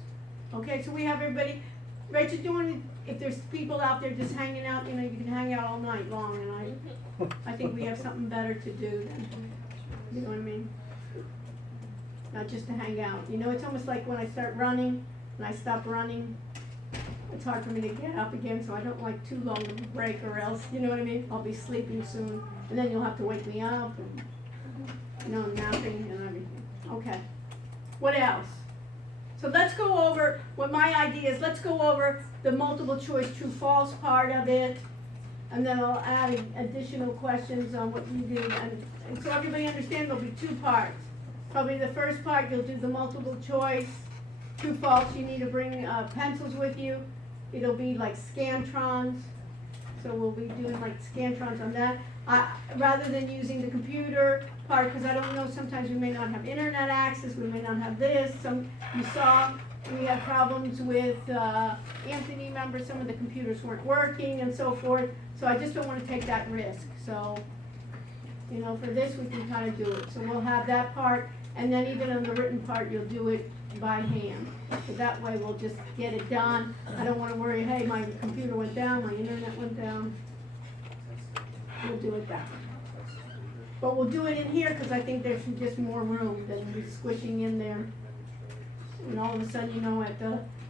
Okay, so we have everybody, Rachel, do you want to, if there's people out there just hanging out, you can hang out all night long, and I think we have something better to do than, you know what I mean? Not just to hang out, it's almost like when I start running, and I stop running, it's hard for me to get up again, so I don't like too long of a break, or else, you know what I mean? I'll be sleeping soon, and then you'll have to wake me up, and Mapping and everything. Okay. What else? So let's go over what my idea is. Let's go over the multiple choice true false part of it. And then I'll add additional questions on what you do. And so everybody understands there'll be two parts. Probably the first part, you'll do the multiple choice, true, false. You need to bring pencils with you. It'll be like Scantrons. So we'll be doing like Scantrons on that. Rather than using the computer part, because I don't know, sometimes we may not have internet access, we may not have this. You saw we had problems with Anthony, remember, some of the computers weren't working and so forth. So I just don't want to take that risk. So, for this we can kind of do it. So we'll have that part, and then even on the written part, you'll do it by hand. So that way we'll just get it done. I don't want to worry, hey, my computer went down, my internet went down. We'll do it that way. But we'll do it in here because I think there's just more room than we squishing in there. And all of a sudden,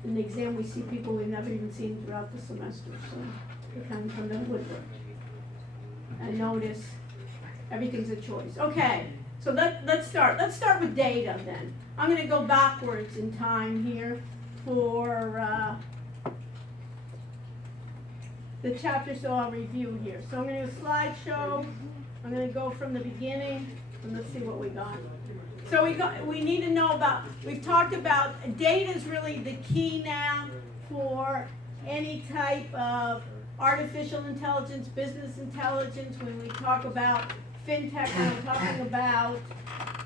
in the exam, we see people we've never even seen throughout the semester. So they come from the woodwork. And notice, everything's a choice. Okay, so let's start. Let's start with data then. I'm going to go backwards in time here for the chapter, so I'll review here. So I'm going to do a slideshow. I'm going to go from the beginning, and let's see what we got. So we need to know about, we've talked about, data is really the key now for any type of artificial intelligence, business intelligence. When we talk about fintech, we're talking about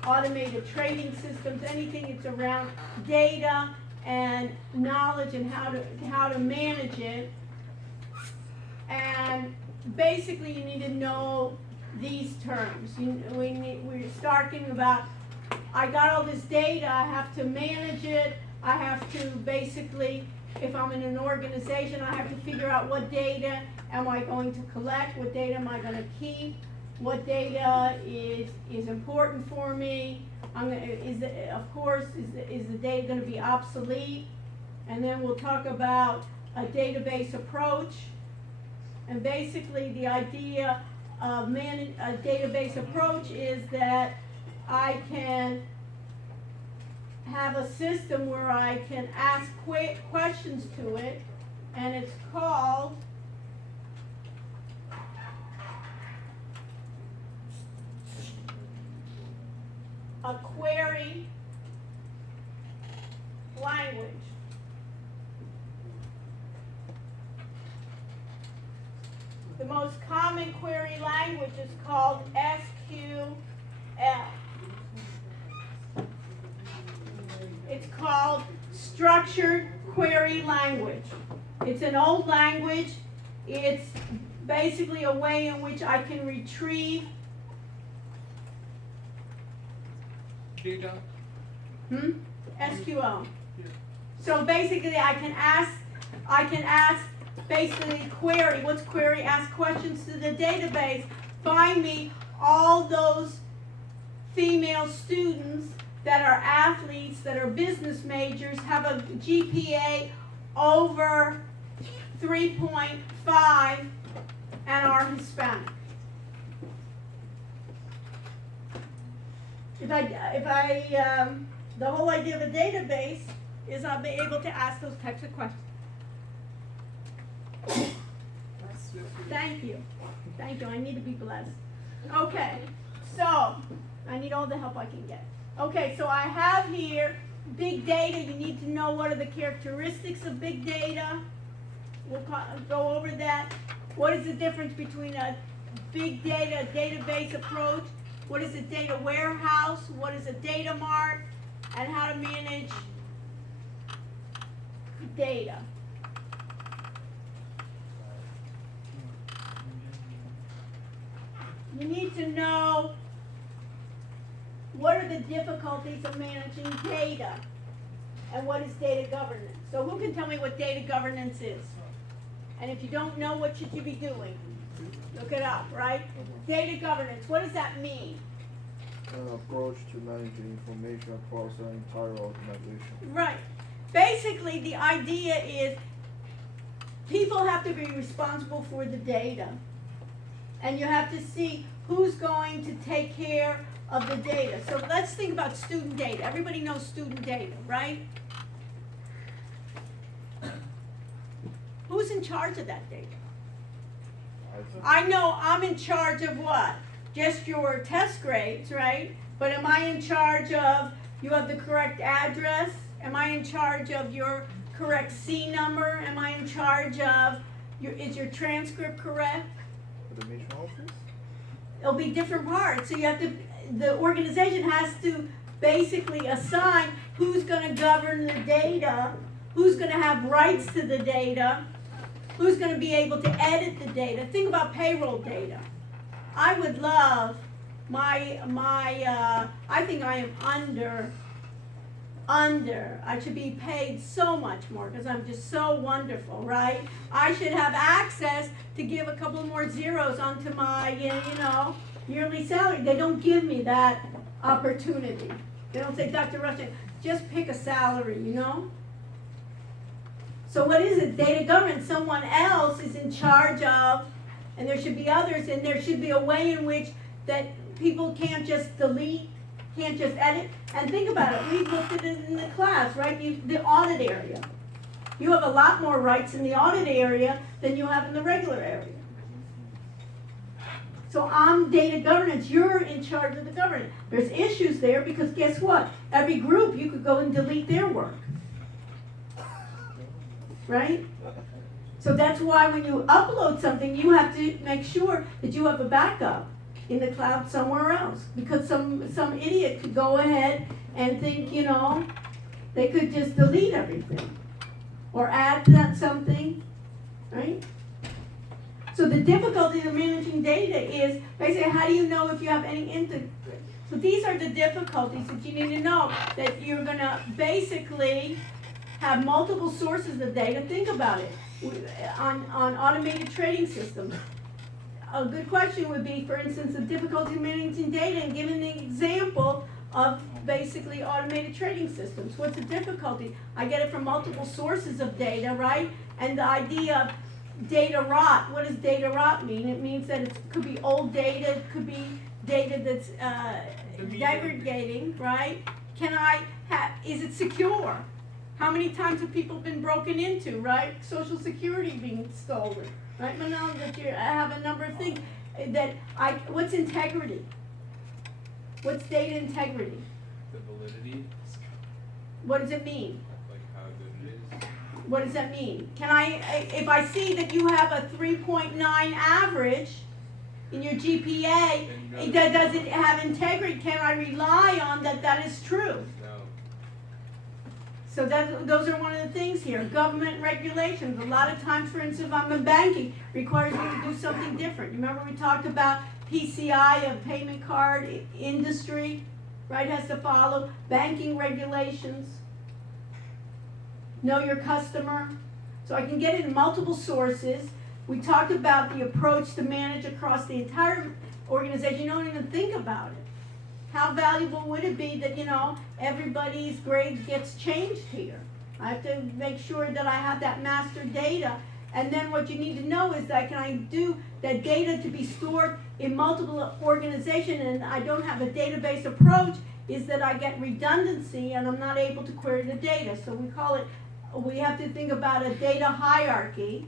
automated trading systems, anything that's around data and knowledge and how to manage it. And basically you need to know these terms. We're talking about, I got all this data, I have to manage it, I have to basically, if I'm in an organization, I have to figure out what data am I going to collect, what data am I going to keep, what data is important for me. Is the data going to be obsolete? And then we'll talk about a database approach. And basically the idea of a database approach is that I can have a system where I can ask questions to it, and it's called a query language. The most common query language is called SQL. It's called Structured Query Language. It's an old language. It's basically a way in which I can retrieve Data. SQL. So basically I can ask basically query. What's query? Ask questions to the database. Find me all those female students that are athletes, that are business majors, have a GPA over 3.5 and are Hispanic. The whole idea of a database is I'll be able to ask those types of questions. Thank you. I need to be blessed. Okay, so I need all the help I can get. Okay, so I have here big data. You need to know what are the characteristics of big data. We'll go over that. What is the difference between a big data, database approach? What is a data warehouse? What is a data mart? And how to manage data. You need to know what are the difficulties of managing data and what is data governance. So who can tell me what data governance is? And if you don't know, what should you be doing? Look it up, right? Data governance, what does that mean? An approach to managing information across an entire organization. Right. Basically, the idea is people have to be responsible for the data. And you have to see who's going to take care of the data? So let's think about student data. Everybody knows student data, right? Who's in charge of that data? I know I'm in charge of what? Just your test grades, right? But am I in charge of, you have the correct address? Am I in charge of your correct C number? Am I in charge of, is your transcript correct? For the mission office? It'll be different parts. So you have to, the organization has to basically assign who's gonna govern the data, who's gonna have rights to the data, who's gonna be able to edit the data. Think about payroll data. I would love I think I am I should be paid so much more because I'm just so wonderful, right? I should have access to give a couple more zeros onto my, yearly salary. They don't give me that opportunity. They don't say, Dr. Rushton, just pick a salary, So what is it? Data governance. Someone else is in charge of, and there should be others, and there should be a way in which that people can't just delete, can't just edit. And think about it, we looked at it in the class, right? The audit area. You have a lot more rights in the audit area than you have in the regular area. So I'm data governance, you're in charge of the governance. There's issues there because guess what? Every group, you could go and delete their work. Right? So that's why when you upload something, you have to make sure that you have a backup in the cloud somewhere else. Because some idiot could go ahead and think, they could just delete everything. Or add that something, right? So the difficulty of managing data is basically how do you know if you have any So these are the difficulties that you need to know, that you're gonna basically have multiple sources of data. Think about it on automated trading systems. A good question would be, for instance, the difficulty of managing data and giving the example of basically automated trading systems. What's the difficulty? I get it from multiple sources of data, right? And the idea of data rot. What does data rot mean? It means that it could be old data, it could be data that's degrading, right? Is it secure? How many times have people been broken into, right? Social Security being stolen, right? But now that I have a number of things what's integrity? What's data integrity? The validity, What does it mean? like how good it is. What does that mean? If I see that you have a 3.9 average in your GPA, does it have integrity? Can I rely on that is true? No. So those are one of the things here. Government regulations. A lot of times, for instance, if I'm in banking, requires me to do something different. Remember we talked about PCI, a payment card industry, right, has to follow banking regulations. Know your customer. So I can get it in multiple sources. We talked about the approach to manage across the entire organization. You don't even think about it. How valuable would it be that, everybody's grade gets changed here? I have to make sure that I have that master data. And then what you need to know is that can I do that data to be stored in multiple organizations and I don't have a database approach, is that I get redundancy and I'm not able to query the data. So we have to think about a data hierarchy.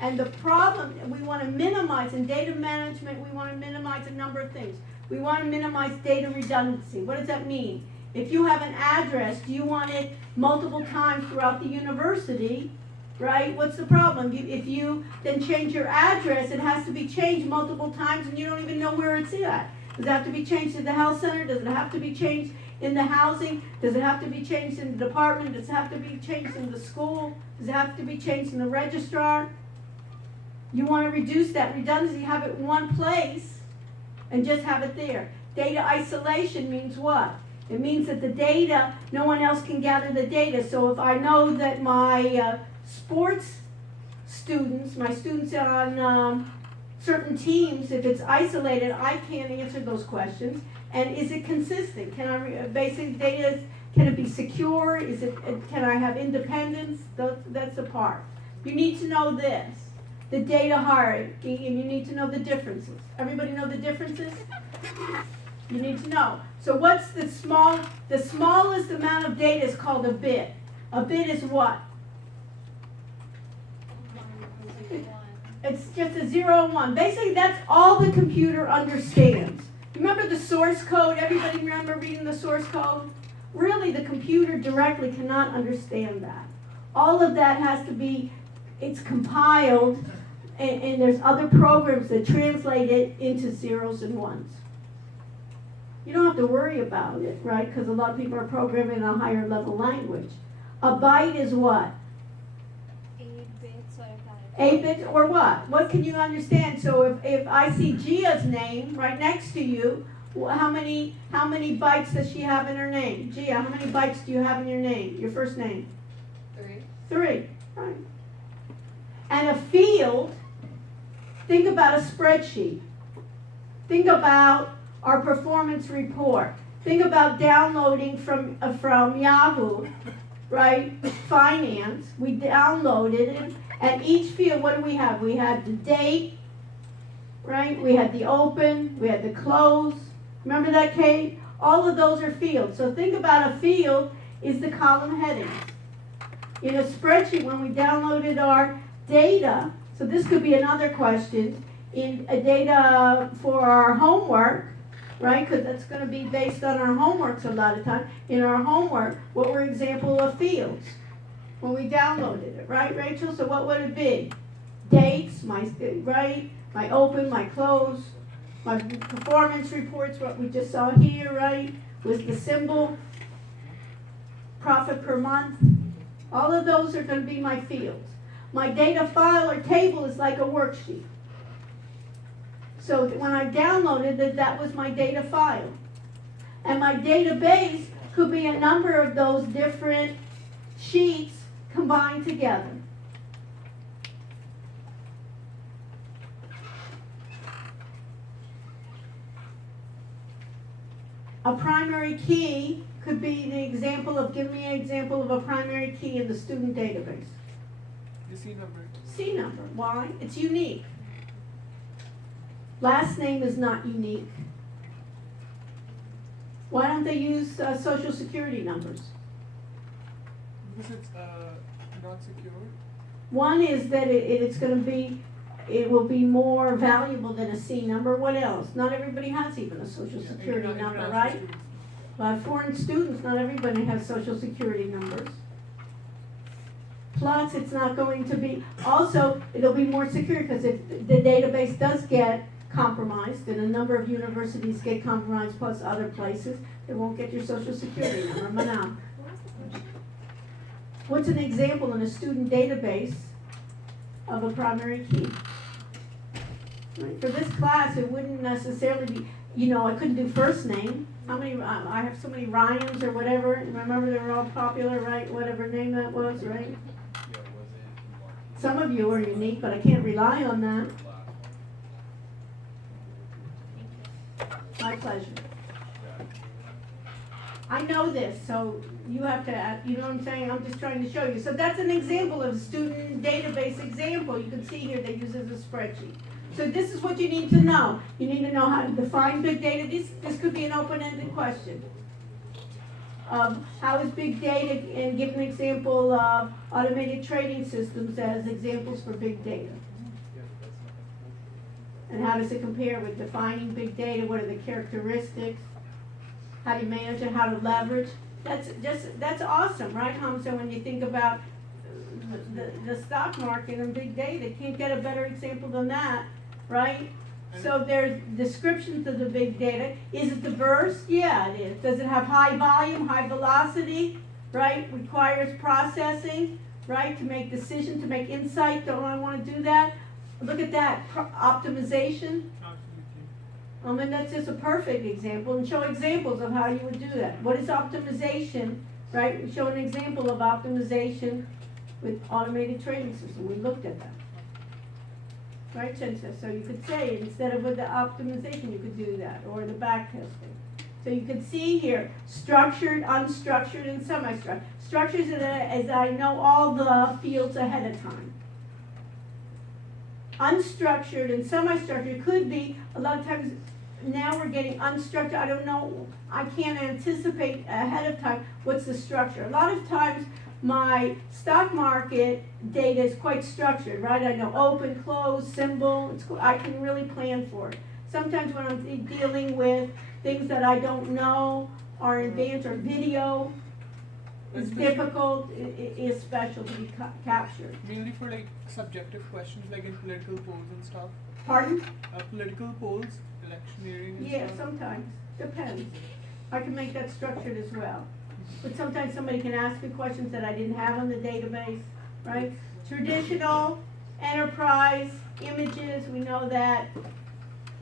And the problem, we want to minimize, in data management, we want to minimize a number of things. We want to minimize data redundancy. What does that mean? If you have an address, do you want it multiple times throughout the university, right? What's the problem? If you then change your address, it has to be changed multiple times and you don't even know where it's at. Does it have to be changed in the health center? Does it have to be changed in the housing? Does it have to be changed in the department? Does it have to be changed in the school? Does it have to be changed in the registrar? You want to reduce that redundancy, have it in one place and just have it there. Data isolation means what? It means that the data, no one else can gather the data. So if I know that my sports students, my students on certain teams, if it's isolated, I can't answer those questions. And is it consistent? Can I basic data? Can it be secure? Can I have independence? That's the part. You need to know this. the data hierarchy, and you need to know the differences. Everybody know the differences? You need to know. So what's the smallest amount of data is called a bit. A bit is what? It's just a 0 and 1. Basically, that's all the computer understands. Remember the source code? Everybody remember reading the source code? Really, the computer directly cannot understand that. All of that has to be, it's compiled, and there's other programs that translate it into zeros and ones. You don't have to worry about it, right? Because a lot of people are programming in a higher level language. A byte is what? 8 bits or 8 bits or what? What can you understand? So if I see Gia's name right next to you, how many bytes does she have in her name? Gia, how many bytes do you have in your name? Your first name? 3. 3, right. And a field, think about a spreadsheet. Think about our performance report. Think about downloading from Yahoo, right? Finance. We downloaded it. And each field, what do we have? We had the date, right? We had the open, we had the close. Remember that, Kate? All of those are fields. So think about a field is the column headings. In a spreadsheet, when we downloaded our data, so this could be another question, in a data for our homework, right? Because that's going to be based on our homeworks a lot of time. In our homework, what were example of fields when we downloaded it, right, Rachel? So what would it be? Dates, my open, my close, my performance reports, what we just saw here, right, was the symbol, profit per month. All of those are going to be my fields. My data file or table is like a worksheet. So when I downloaded it, that was my data file. And my database could be a number of those different sheets combined together. A primary key could be the example of, give me an example of a primary key in the student database. The C number. C number. Why? It's unique. Last name is not unique. Why don't they use social security numbers? Because it's not secure. One is that it's going to be, it will be more valuable than a C number. What else? Not everybody has even a social security number, right? Foreign students, not everybody has social security numbers. Plus, it's not going to be, also, it'll be more secure because if the database does get compromised, and a number of universities get compromised plus other places, they won't get your social security number. Manal. What's an example in a student database of a primary key? Right. For this class, it wouldn't necessarily be, I couldn't do first name. How many, I have so many Ryans or whatever. Remember they were all popular, right? Whatever name that was, right? Some of you are unique, but I can't rely on that. My pleasure. I know this, so you have to, you know what I'm saying? I'm just trying to show you. So that's an example of a student database example. You can see here they use it as a spreadsheet. So this is what you need to know. You need to know how to define big data. This could be an open-ended question. How is big data, and give an example of automated trading systems as examples for big data. And how does it compare with defining big data? What are the characteristics? How do you manage it? How to leverage? That's awesome, right, Hum? So when you think about the stock market and big data, can't get a better example than that, right? So there's descriptions of the big data. Is it diverse? Yeah, it is. Does it have high volume, high velocity, right? Requires processing, right? To make decisions, to make insight. Don't I want to do that? Look at that, optimization. Absolutely. And that's just a perfect example, and show examples of how you would do that. What is optimization, right? We show an example of optimization with automated trading system. We looked at that. Right, Chencha? So you could say, instead of with the optimization, you could do that, or the back testing. So you could see here, structured, unstructured, and semi-structured. Structures as I know all the fields ahead of time. unstructured and semi-structured. It could be, a lot of times, now we're getting unstructured. I don't know, I can't anticipate ahead of time what's the structure. A lot of times, my stock market data is quite structured, right? I know open, close, symbol, I can really plan for it. Sometimes when I'm dealing with things that I don't know are advanced, or video is difficult, is special to be captured. Mainly for like subjective questions like in political polls and stuff. Pardon? Political polls, electioneering and Yeah, stuff. sometimes, depends. I can make that structured as well. But sometimes somebody can ask me questions that I didn't have on the database, right? Traditional, enterprise, images, we know that.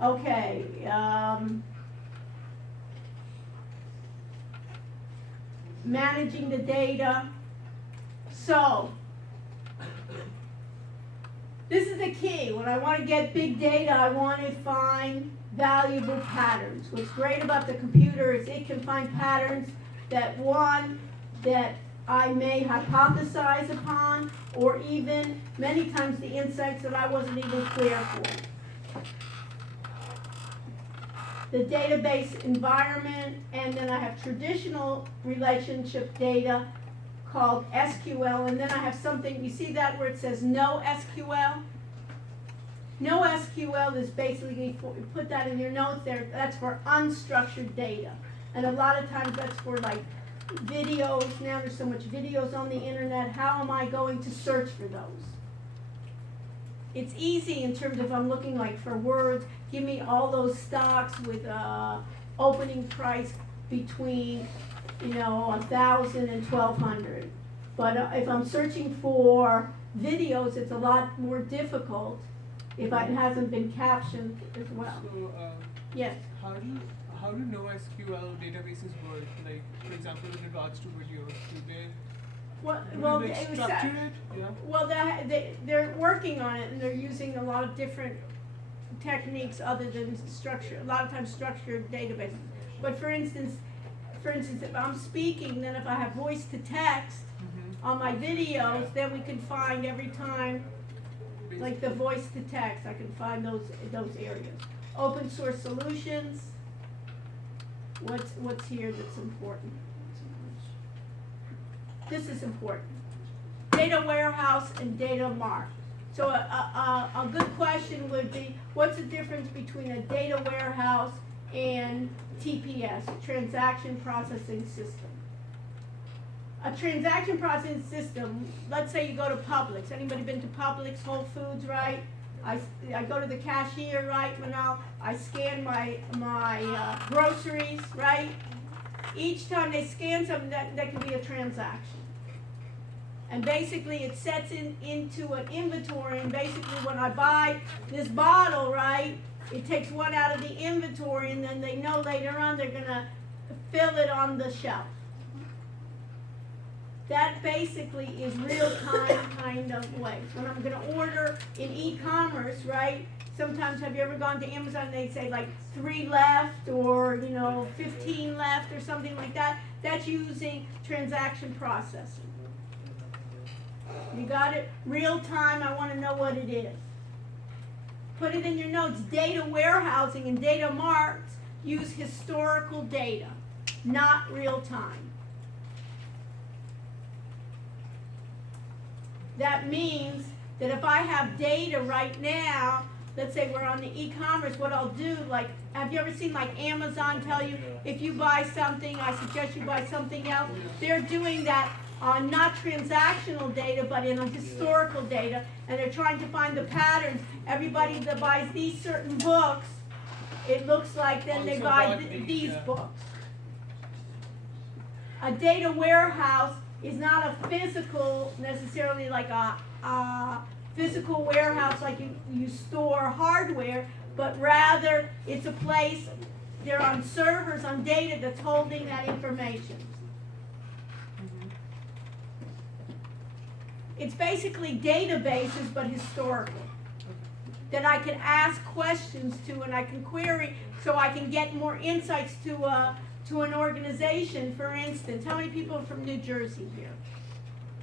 Okay, managing the data. So, this is the key. When I want to get big data, I want to find valuable patterns. What's great about the computer is it can find patterns that I may hypothesize upon, or even many times the insights that I wasn't even clear for. The database environment, and then I have traditional relationship data called SQL, and then I have something, you see that where it says no SQL? No SQL is basically, put that in your notes there, that's for unstructured data. And a lot of times that's for like videos, now there's so much videos on the internet, how am I going to search for those? It's easy in terms of I'm looking like for words, give me all those stocks with opening price between, 1,000 and 1,200. But if I'm searching for videos, it's a lot more difficult if it hasn't been captioned as well. So, Yes. how do NoSQL databases work? Like, for example, with regards to videos, do they Well, do they it was structure it? Yeah. Well, they're working on it, and they're using a lot of different techniques other than structure. A lot of times structured databases. But for instance, if I'm speaking, then if I have voice to text on my videos, then we can find every time, like the voice to text, I can find those areas. Open source solutions. What's here that's important? This is important. Data warehouse and data mart. So a good question would be, what's the difference between a data warehouse and TPS, transaction processing system? A transaction processing system, let's say you go to Publix. Anybody been to Publix, Whole Foods, right? I go to the cashier, right, Manal, I scan my groceries, right? Each time they scan something, that can be a transaction. And basically it sets into an inventory, and basically when I buy this bottle, right, it takes one out of the inventory, and then they know later on they're gonna fill it on the shelf. That basically is real-time kind of way. When I'm gonna order in e-commerce, right, sometimes have you ever gone to Amazon and they say like 3 left or 15 left or something like that? That's using transaction processing. You got it? Real time, I want to know what it is. Put it in your notes. Data warehousing and data marts use historical data, not real time. That means that if I have data right now, let's say we're on the e-commerce, what I'll do, like, have you ever seen like Amazon tell you, if you buy something, I suggest you buy something else? They're doing that on not transactional data, but in a historical data, and they're trying to find the patterns. Everybody that buys these certain books, it looks like then they Also buy bought these, these yeah. books. A data warehouse is not a physical, necessarily like a physical warehouse like you store hardware, but rather it's a place, they're on servers, on data that's holding that information. It's basically databases, but historical, that I can ask questions to and I can query so I can get more insights to an organization. For instance, how many people are from New Jersey here?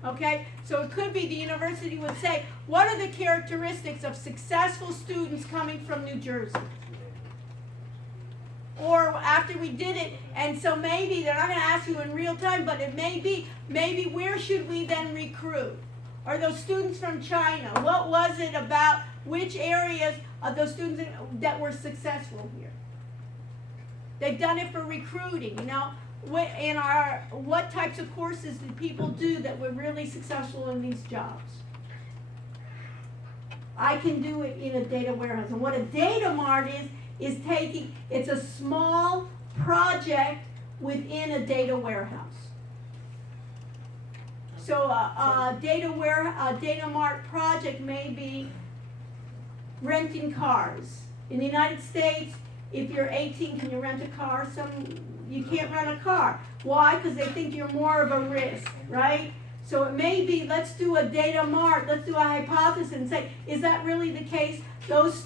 Okay, so it could be the university would say, what are the characteristics of successful students coming from New Jersey? Or after we did it, and so maybe they're not going to ask you in real time, but it may be, maybe where should we then recruit? Are those students from China? What was it about which areas of those students that were successful here? They've done it for recruiting, you know. What types of courses did people do that were really successful in these jobs? I can do it in a data warehouse. And what a data mart is taking, it's a small project within a data warehouse. So a data mart project may be renting cars. In the United States, if you're 18, can you rent a car? You can't rent a car. Why? Because they think you're more of a risk, right? So it may be, let's do a data mart, let's do a hypothesis and say, is that really the case? Those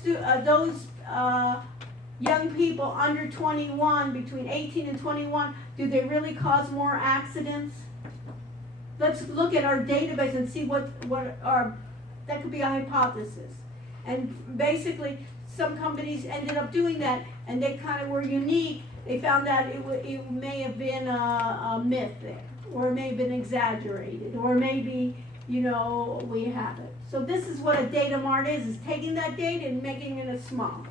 young people under 21, between 18 and 21, do they really cause more accidents? Let's look at our database and see what that could be a hypothesis. And basically, some companies ended up doing that, and they kind of were unique. They found that it may have been a myth there, or it may have been exaggerated, or maybe, we have it. So this is what a data mart is taking that data and making it small.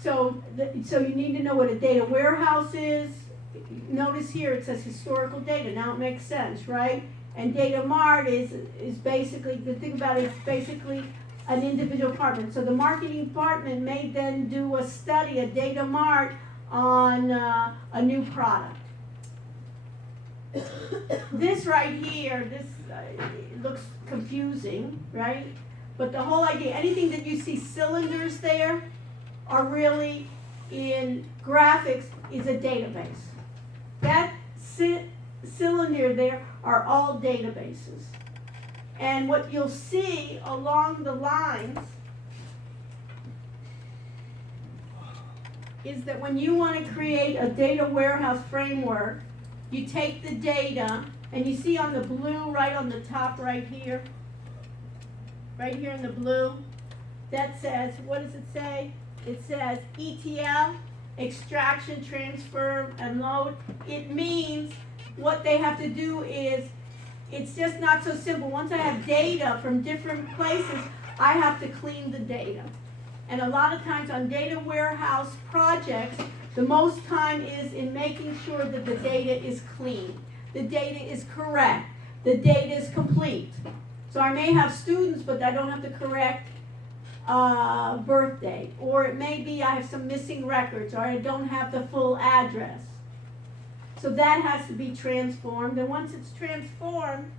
So you need to know what a data warehouse is. Notice here it says historical data. Now it makes sense, right? And data mart is basically, the thing about it is basically an individual department. So the marketing department may then do a study, a data mart on a new product. This right here, it looks confusing, right? But the whole idea, anything that you see cylinders there are really in graphics is a database. That cylinder there are all databases. And what you'll see along the lines is that when you want to create a data warehouse framework, you take the data, and you see on the blue right on the top right here in the blue, that says, what does it say? It says ETL, extraction, transfer, and load. It means what they have to do is, it's just not so simple. Once I have data from different places, I have to clean the data. And a lot of times on data warehouse projects, the most time is in making sure that the data is clean, the data is correct, the data is complete. So I may have students, but I don't have the correct birthday, or it may be I have some missing records, or I don't have the full address. So that has to be transformed, and once it's transformed,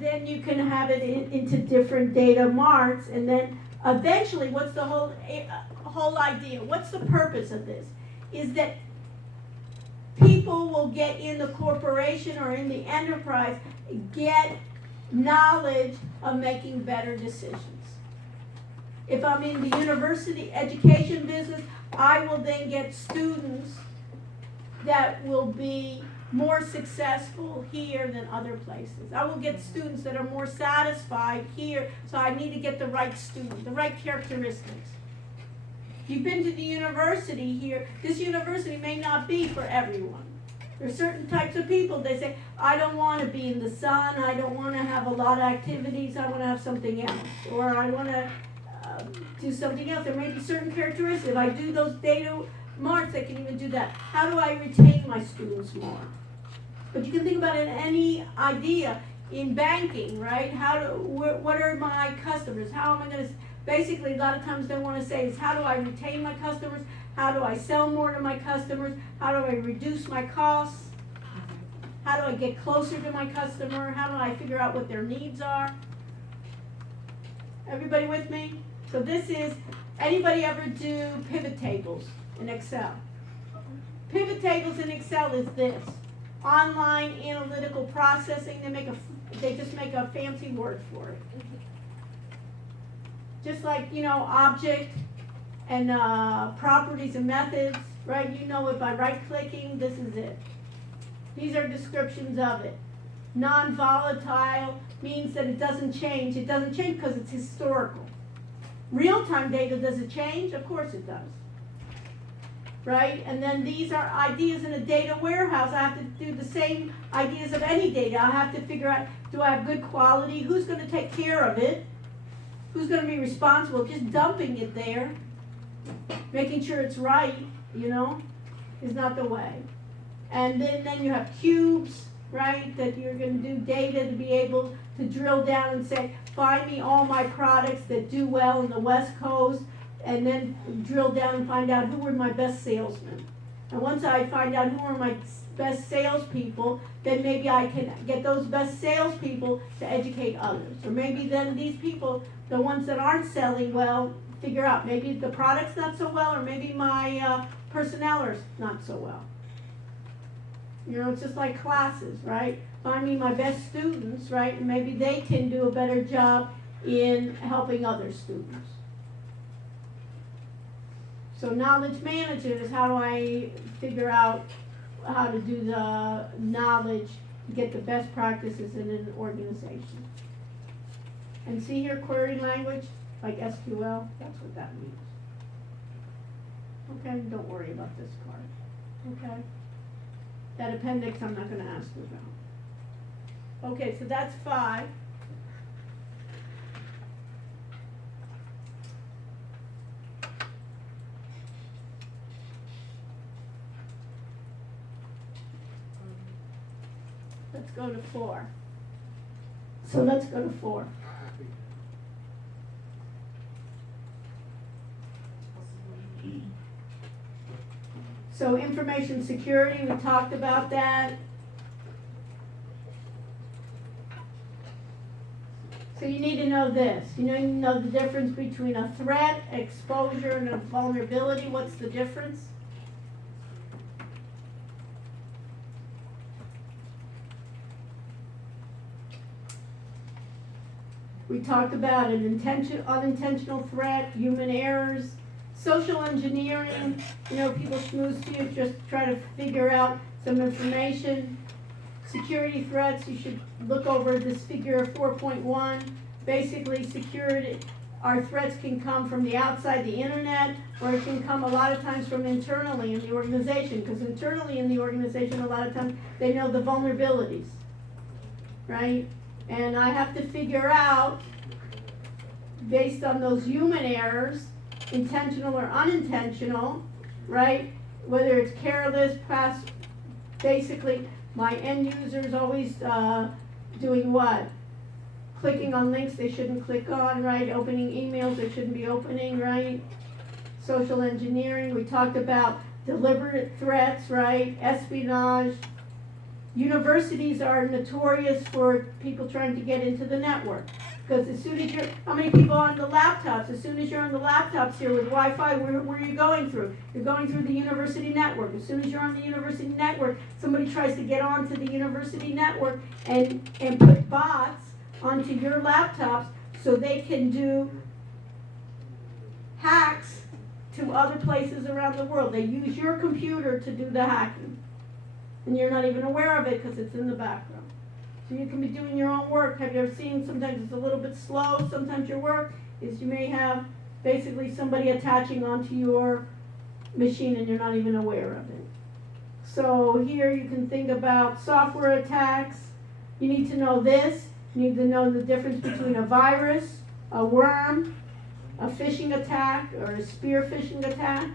then you can have it into different data marts, and then eventually, what's the whole idea? What's the purpose of this? Is that people will get in the corporation or in the enterprise, get knowledge of making better decisions. If I'm in the university education business, I will then get students that will be more successful here than other places. I will get students that are more satisfied here, so I need to get the right student, the right characteristics. You've been to the university here, this university may not be for everyone. There's certain types of people, they say, I don't want to be in the sun, I don't want to have a lot of activities, I want to have something else. Or I want to do something else. There may be certain characteristics. If I do those data marts, I can even do that. How do I retain my students more? But you can think about it in any idea in banking, right? What are my customers? How am I going to, basically a lot of times they want to say is how do I retain my customers? How do I sell more to my customers? How do I reduce my costs? How do I get closer to my customer? How do I figure out what their needs are? Everybody with me? So this is, anybody ever do pivot tables in Excel? Pivot tables in Excel is this. Online analytical processing, they just make a fancy word for it. Just like, object and properties and methods, right? You know it by right-clicking, this is it. These are descriptions of it. Non-volatile means that it doesn't change. It doesn't change because it's historical. Real-time data, does it change? Of course it does. Right? And then these are ideas in a data warehouse. I have to do the same ideas of any data. I have to figure out, do I have good quality? Who's going to take care of it? Who's going to be responsible? Just dumping it there, making sure it's right, you know, is not the way. And then you have cubes, right, that you're going to do data to be able to drill down and say, find me all my products that do well in the West Coast, and then drill down and find out who were my best salesmen. And once I find out who are my best salespeople, then maybe I can get those best salespeople to educate others. Or maybe then these people, the ones that aren't selling well, figure out maybe the product's not so well, or maybe my personnel is not so well. You know, it's just like classes, right? Find me my best students, right? And maybe they can do a better job in helping other students. So knowledge management is how do I figure out how to do the knowledge to get the best practices in an organization. And see here, query language, like SQL, that's what that means. Okay, don't worry about this part, okay? That appendix I'm not gonna ask you about. Okay, so that's 5. Let's go to 4. So let's go to 4. So information security, we talked about that. So you need to know this. You know the difference between a threat, exposure, and a vulnerability. What's the difference? We talked about an unintentional threat, human errors, social engineering. You know, people schmooze to you, just try to figure out some information. Security threats, you should look over this figure 4.1. Basically, security, our threats can come from the outside the internet, or it can come a lot of times from internally in the organization, because internally in the organization, a lot of times, they know the vulnerabilities, right? And I have to figure out, based on those human errors, intentional or unintentional, right? Whether it's careless, past, basically, my end user's always doing what? Clicking on links they shouldn't click on, right? Opening emails they shouldn't be opening, right? Social engineering, we talked about deliberate threats, right? Espionage. Universities are notorious for people trying to get into the network. Because as soon as how many people on the laptops? As soon as you're on the laptops here with Wi-Fi, where are you going through? You're going through the university network. As soon as you're on the university network, somebody tries to get onto the university network and put bots onto your laptops so they can do hacks to other places around the world. They use your computer to do the hacking. And you're not even aware of it because it's in the background. So you can be doing your own work. Have you ever seen, sometimes it's a little bit slow, sometimes your work is you may have basically somebody attaching onto your machine and you're not even aware of it. So here you can think about software attacks. You need to know this. You need to know the difference between a virus, a worm, a phishing attack, or a spear phishing attack.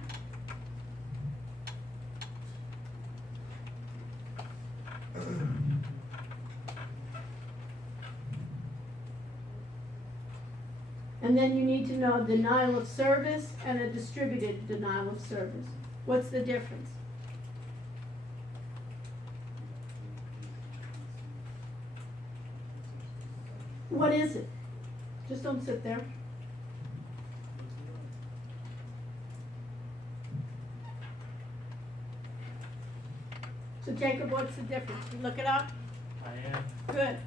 And then you need to know denial of service and a distributed denial of service. What's the difference? What is it? Just don't sit there. So Jacob, what's the difference? You look it up? I am. Good.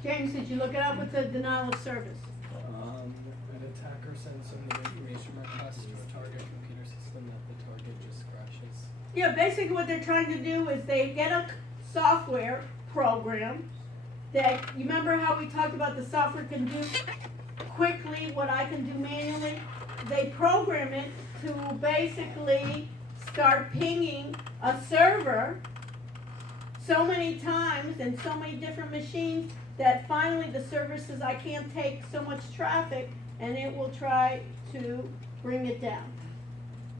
James, did you look it up? What's a denial of service? Yeah, basically what they're trying to do is they get a software program that, you remember how we talked about the software can do quickly what I can do manually? They program it to basically start pinging a server so many times and so many different machines that finally the server says I can't take so much traffic, and it will try to bring it down.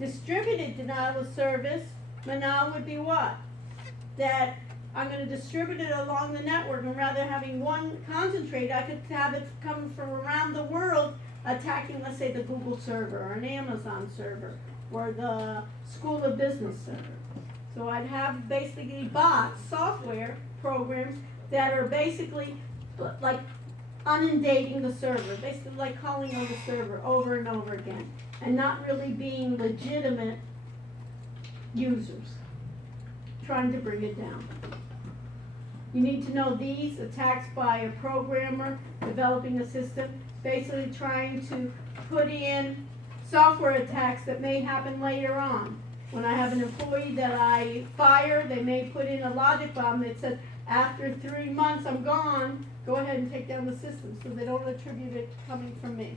Distributed denial of service, denial would be what? That I'm going to distribute it along the network, and rather than having one concentrate, I could have it come from around the world attacking, let's say, the Google server or an Amazon server or the School of Business server. So I'd have basically bots, software programs that are basically like inundating the server, basically like calling on the server over and over again, and not really being legitimate users, trying to bring it down. You need to know these attacks by a programmer developing a system, basically trying to put in software attacks that may happen later on. When I have an employee that I fire, they may put in a logic bomb that says, after 3 months I'm gone, go ahead and take down the system, so they don't attribute it coming from me.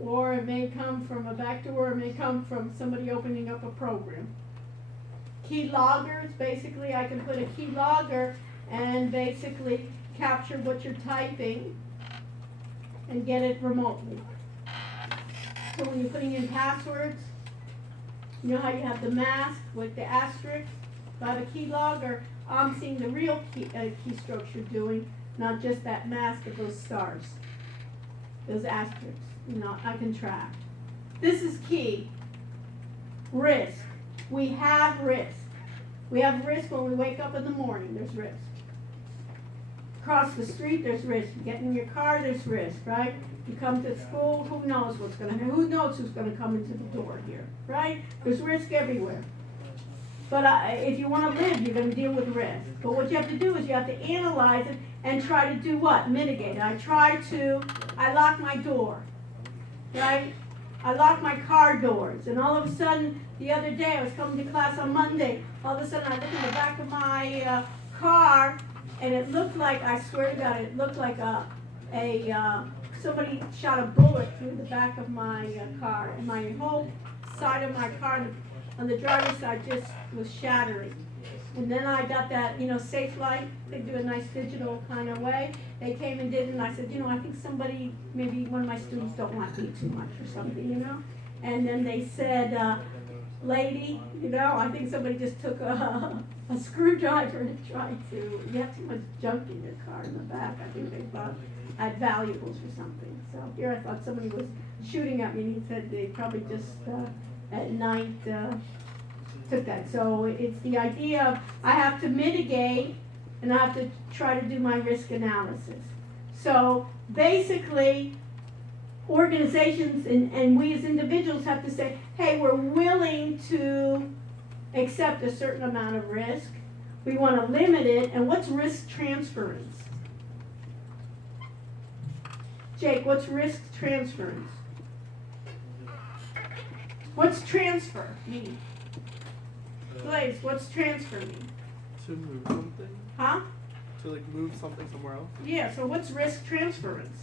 Or it may come from a backdoor, it may come from somebody opening up a program. Key loggers, basically I can put a key logger and basically capture what you're typing and get it remotely. So when you're putting in passwords, you know how you have the mask with the asterisk? If I have a key logger, I'm seeing the real keystrokes you're doing, not just that mask of those stars, those asterisks. You know, I can track. This is key. Risk. We have risk. We have risk when we wake up in the morning, there's risk. Across the street, there's risk. You get in your car, there's risk, right? You come to school, who knows what's going to happen? Who knows who's going to come into the door here, right? There's risk everywhere. But if you want to live, you're going to deal with risk. But what you have to do is you have to analyze it and try to do what? Mitigate. I lock my door, right? I lock my car doors. And all of a sudden, the other day, I was coming to class on Monday, all of a sudden I looked in the back of my car, and it looked like, I swear to God, it looked like somebody shot a bullet through the back of my car, and my whole side of my car on the driver's side just was shattering. And then I got that, Safe Light. They do a nice digital kind of way. They came and did it, and I said, I think somebody, maybe one of my students don't like me too much or something, And then they said, lady, I think somebody just took a screwdriver and tried to, you have too much junk in your car in the back. I think they thought I had valuables or something. So here I thought somebody was shooting at me, and he said they probably just at night took that. So it's the idea of I have to mitigate and I have to try to do my risk analysis. So basically, organizations and we as individuals have to say, hey, we're willing to accept a certain amount of risk. We want to limit it. And what's risk transference? Jake, what's risk transference? What's transfer mean? Blaze, what's transfer mean? To move something? Huh? To move something somewhere else? Yeah, so what's risk transference?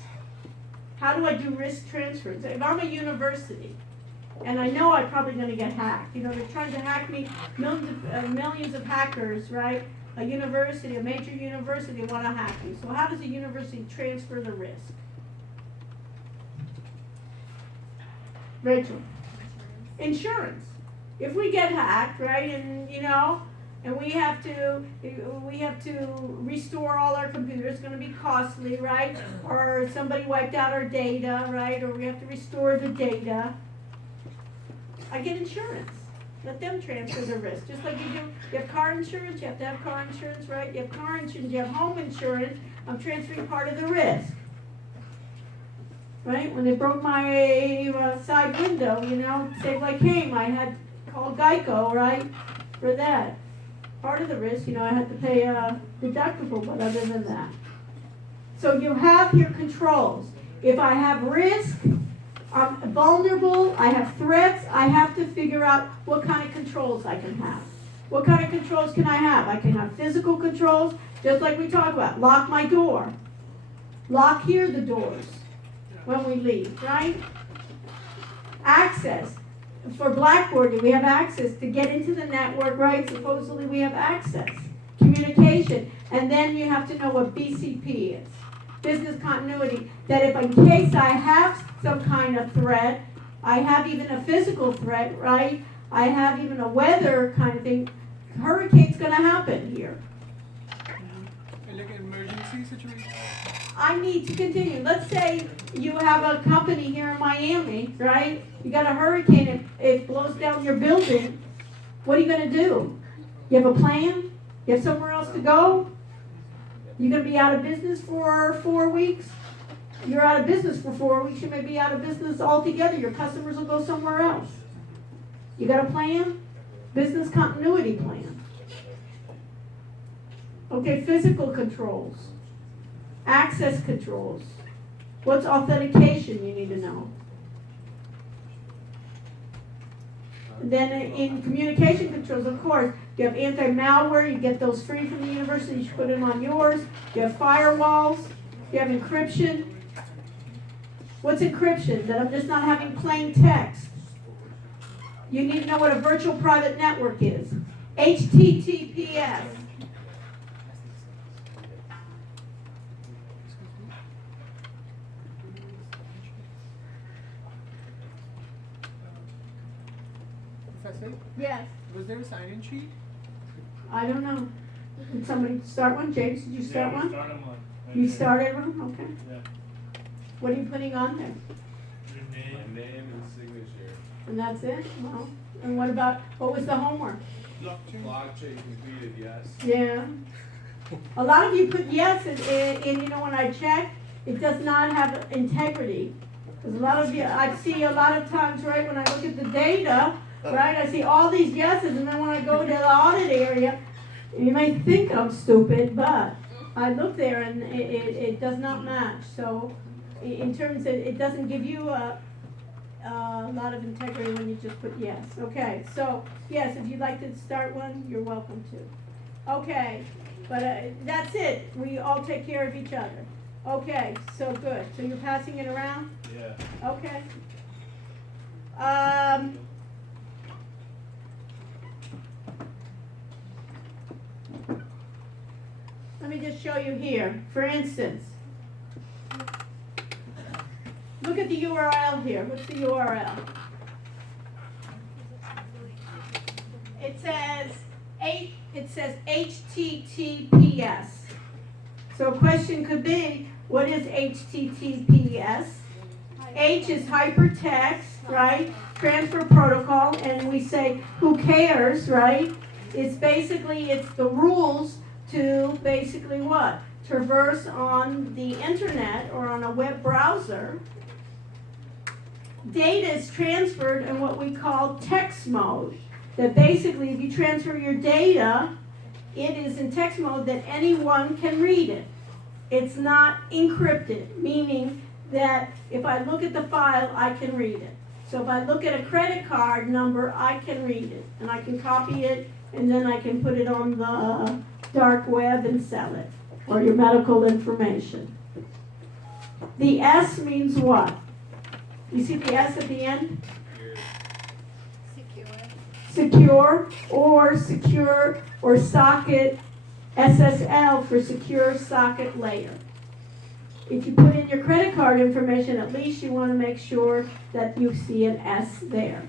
How do I do risk transference? If I'm a university, and I know I'm probably going to get hacked, they're trying to hack me, millions of hackers, right? A university, a major university want to hack me. So how does a university transfer the risk? Rachel? Insurance. If we get hacked, right, and and we have to restore all our computers, it's going to be costly, right? Or somebody wiped out our data, right? Or we have to restore the data. I get insurance. Let them transfer the risk. Just like you do, you have car insurance, you have to have car insurance, right? You have car insurance, you have home insurance. I'm transferring part of the risk. Right? When they broke my side window, Save Like came, I had called Geico, right? For that. Part of the risk, I had to pay a deductible, but other than that. So you have your controls. If I have risk, I'm vulnerable, I have threats, I have to figure out what kind of controls I can have. What kind of controls can I have? I can have physical controls, just like we talked about. Lock my door. Lock here the doors when we leave, right? Access. For Blackboard, we have access to get into the network, right? Supposedly we have access. Communication. And then you have to know what BCP is. Business continuity. That if in case I have some kind of threat, I have even a physical threat, right? I have even a weather kind of thing. Hurricane's going to happen here. Like an emergency situation. I need to continue. Let's say you have a company here in Miami, right? You got a hurricane, it blows down your building. What are you going to do? You have a plan? You have somewhere else to go? You're going to be out of business for 4 weeks? You're out of business for 4 weeks, you may be out of business altogether. Your customers will go somewhere else. You got a plan? Business continuity plan. Okay, physical controls. Access controls. What's authentication you need to know? And then in communication controls, of course, you have anti-malware, you get those free from the university, you put them on yours. You have firewalls, you have encryption. What's encryption? That I'm just not having plain text. You need to know what a virtual private network is. HTTPS. Professor, Yes. was there a sign-in sheet? I don't know. Did somebody start one? James, did you start one? Started one. You started one? Okay. Yeah. What are you putting on there? Your My name. name and signature. And that's it? Well, and what was the homework? Blockchain. Blockchain completed, yes. Yeah. A lot of you put yes, and you know, when I check, it does not have integrity. Because a lot of you, I see a lot of times, right, when I look at the data, right, I see all these yeses, and then when I go to the audit area, you may think I'm stupid, but I look there and it does not match. So in terms of, it doesn't give you a lot of integrity when you just put yes. Okay, so yes, if you'd like to start one, you're welcome to. Okay, but that's it. We all take care of each other. Okay, so good. So you're passing it around? Yeah. Okay. Let me just show you here. For instance, look at the URL here. What's the URL? It says HTTPS. So a question could be, what is HTTPS? H is hypertext, right? Transfer protocol, and we say, who cares, right? It's the rules to basically what? Traverse on the internet or on a web browser. Data is transferred in what we call text mode. That basically, if you transfer your data, it is in text mode that anyone can read it. It's not encrypted, meaning that if I look at the file, I can read it. So if I look at a credit card number, I can read it. And I can copy it, and then I can put it on the dark web and sell it, or your medical information. The S means what? You see the S at the end? Secure or socket, SSL for secure socket layer. If you put in your credit card information, at least you want to make sure that you see an S there.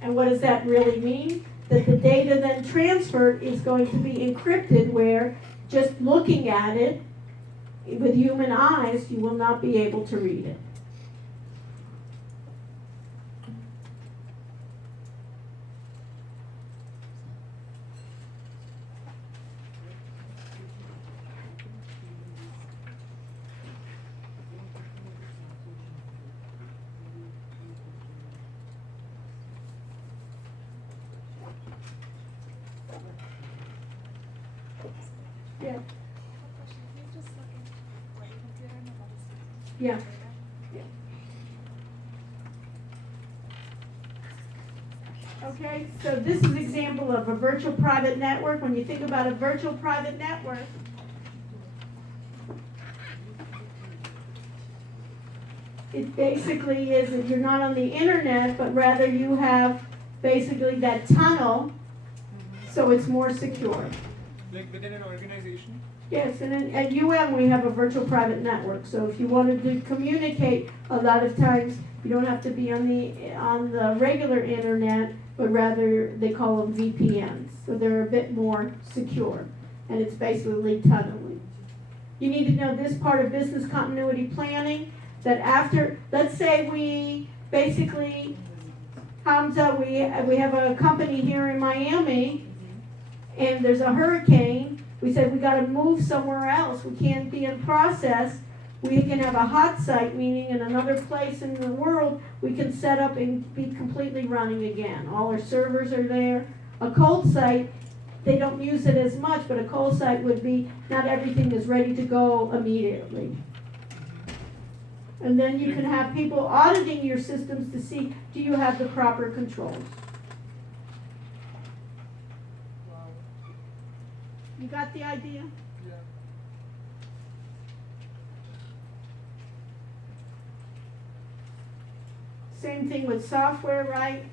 And what does that really mean? That the data then transferred is going to be encrypted, where just looking at it with human eyes, you will not be able to read it. Yeah. Yeah. Okay, so this is an example of a virtual private network. When you think about a virtual private network, it basically is that you're not on the internet, but rather you have basically that tunnel, so it's more secure. Like within an organization? Yes, and at UM we have a virtual private network, so if you wanted to communicate, a lot of times you don't have to be on the regular internet, but rather they call them VPNs, so they're a bit more secure, and it's basically tunneling. You need to know this part of business continuity planning, that after, let's say we basically, Hamza, we have a company here in Miami, and there's a hurricane. We said we got to move somewhere else. We can't be in process. We can have a hot site, meaning in another place in the world, we can set up and be completely running again. All our servers are there. A cold site, they don't use it as much, but a cold site would be not everything is ready to go immediately. And then you can have people auditing your systems to see, do you have the proper controls? You got the idea? Yeah. Same thing with software, right?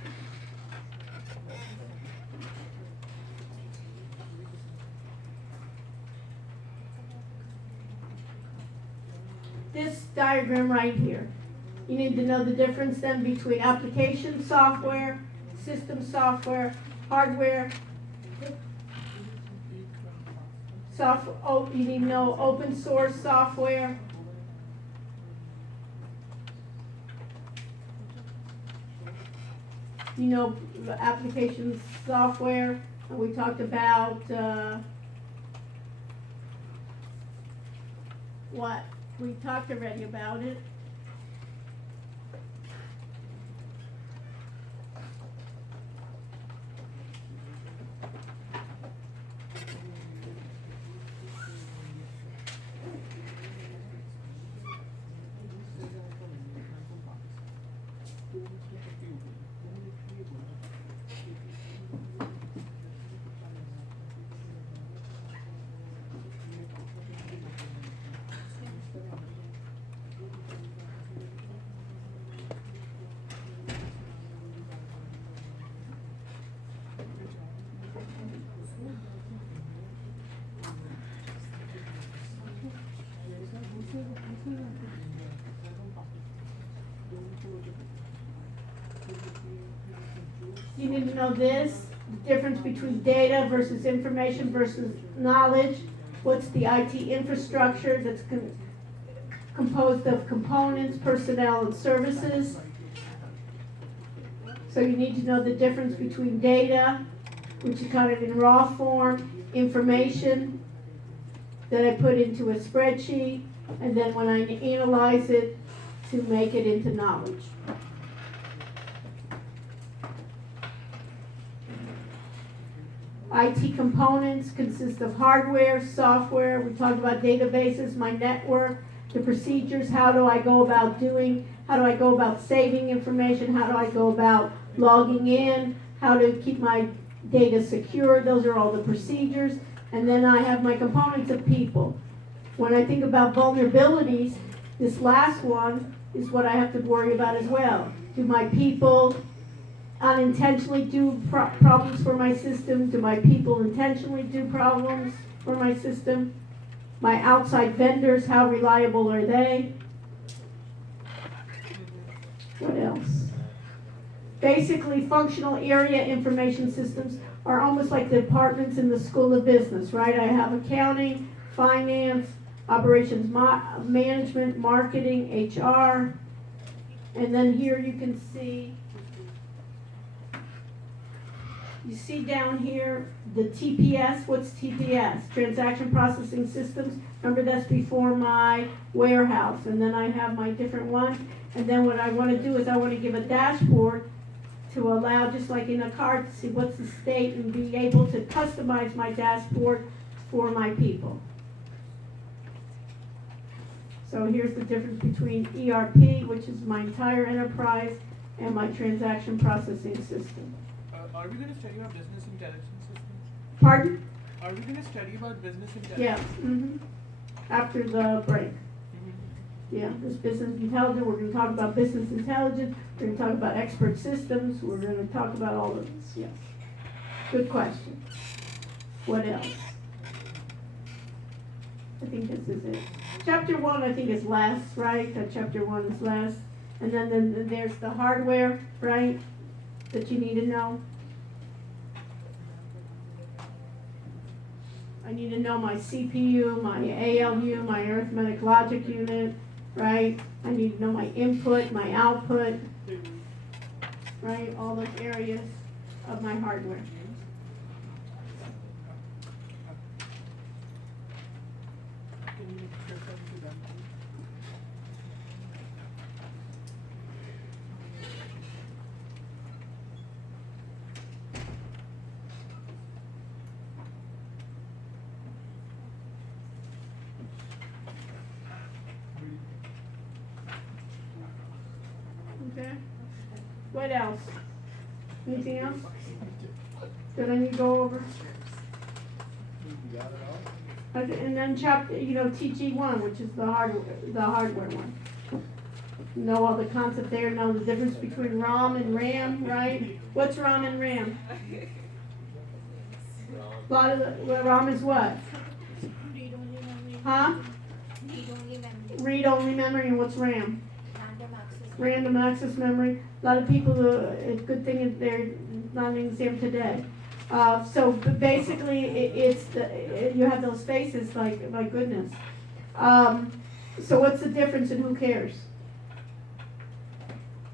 This diagram right here. You need to know the difference then between application software, system software, hardware. You need to know open source software. You know application software. We talked about what? We talked already about it. You need to know this, the difference between data versus information versus knowledge. What's the IT infrastructure that's composed of components, personnel, and services. So you need to know the difference between data, which is kind of in raw form, information that I put into a spreadsheet, and then when I analyze it, to make it into knowledge. IT components consist of hardware, software, we talked about databases, my network, the procedures, how do I go about saving information, how do I go about logging in, how to keep my data secure, those are all the procedures. And then I have my components of people. When I think about vulnerabilities, this last one is what I have to worry about as well. Do my people unintentionally do problems for my system? Do my people intentionally do problems for my system? My outside vendors, how reliable are they? What else? Basically, functional area information systems are almost like the departments in the School of Business, right? I have accounting, finance, operations management, marketing, HR, and then here you can see, you see down here the TPS. What's TPS? Transaction Processing Systems. Remember, that's before my warehouse, and then I have my different ones. And then what I want to do is I want to give a dashboard to allow, just like in a car, to see what's the state and be able to customize my dashboard for my people. So here's the difference between ERP, which is my entire enterprise, and my transaction processing system. are we gonna study about business intelligence systems? Pardon? Are we gonna study about business intelligence? Yeah, after the break. Mhm. Yeah, this business intelligence, we're gonna talk about business intelligence, we're gonna talk about expert systems, we're gonna talk about all of this, yes. Good question. What else? I think this is it. Chapter 1, I think, is last, right? Chapter 1 is last. And then there's the hardware, right, that you need to know. I need to know my CPU, my ALU, my arithmetic logic unit, right? I need to know my input, my output, right? All those areas of my hardware. Can you share something to them? Okay. What else? Anything else that I need to go over? You got it all? Okay, and then chapter, TG1, which is the hardware one. Know all the concept there, know the difference between ROM and RAM, right? What's ROM and RAM? A lot of ROM is what? Read-only memory. Huh? Read-only memory. Read-only memory, and what's RAM? Random access. Random access memory. A lot of people, it's a good thing that they're not in exam today. So basically, you have those faces like, my goodness. So what's the difference and who cares?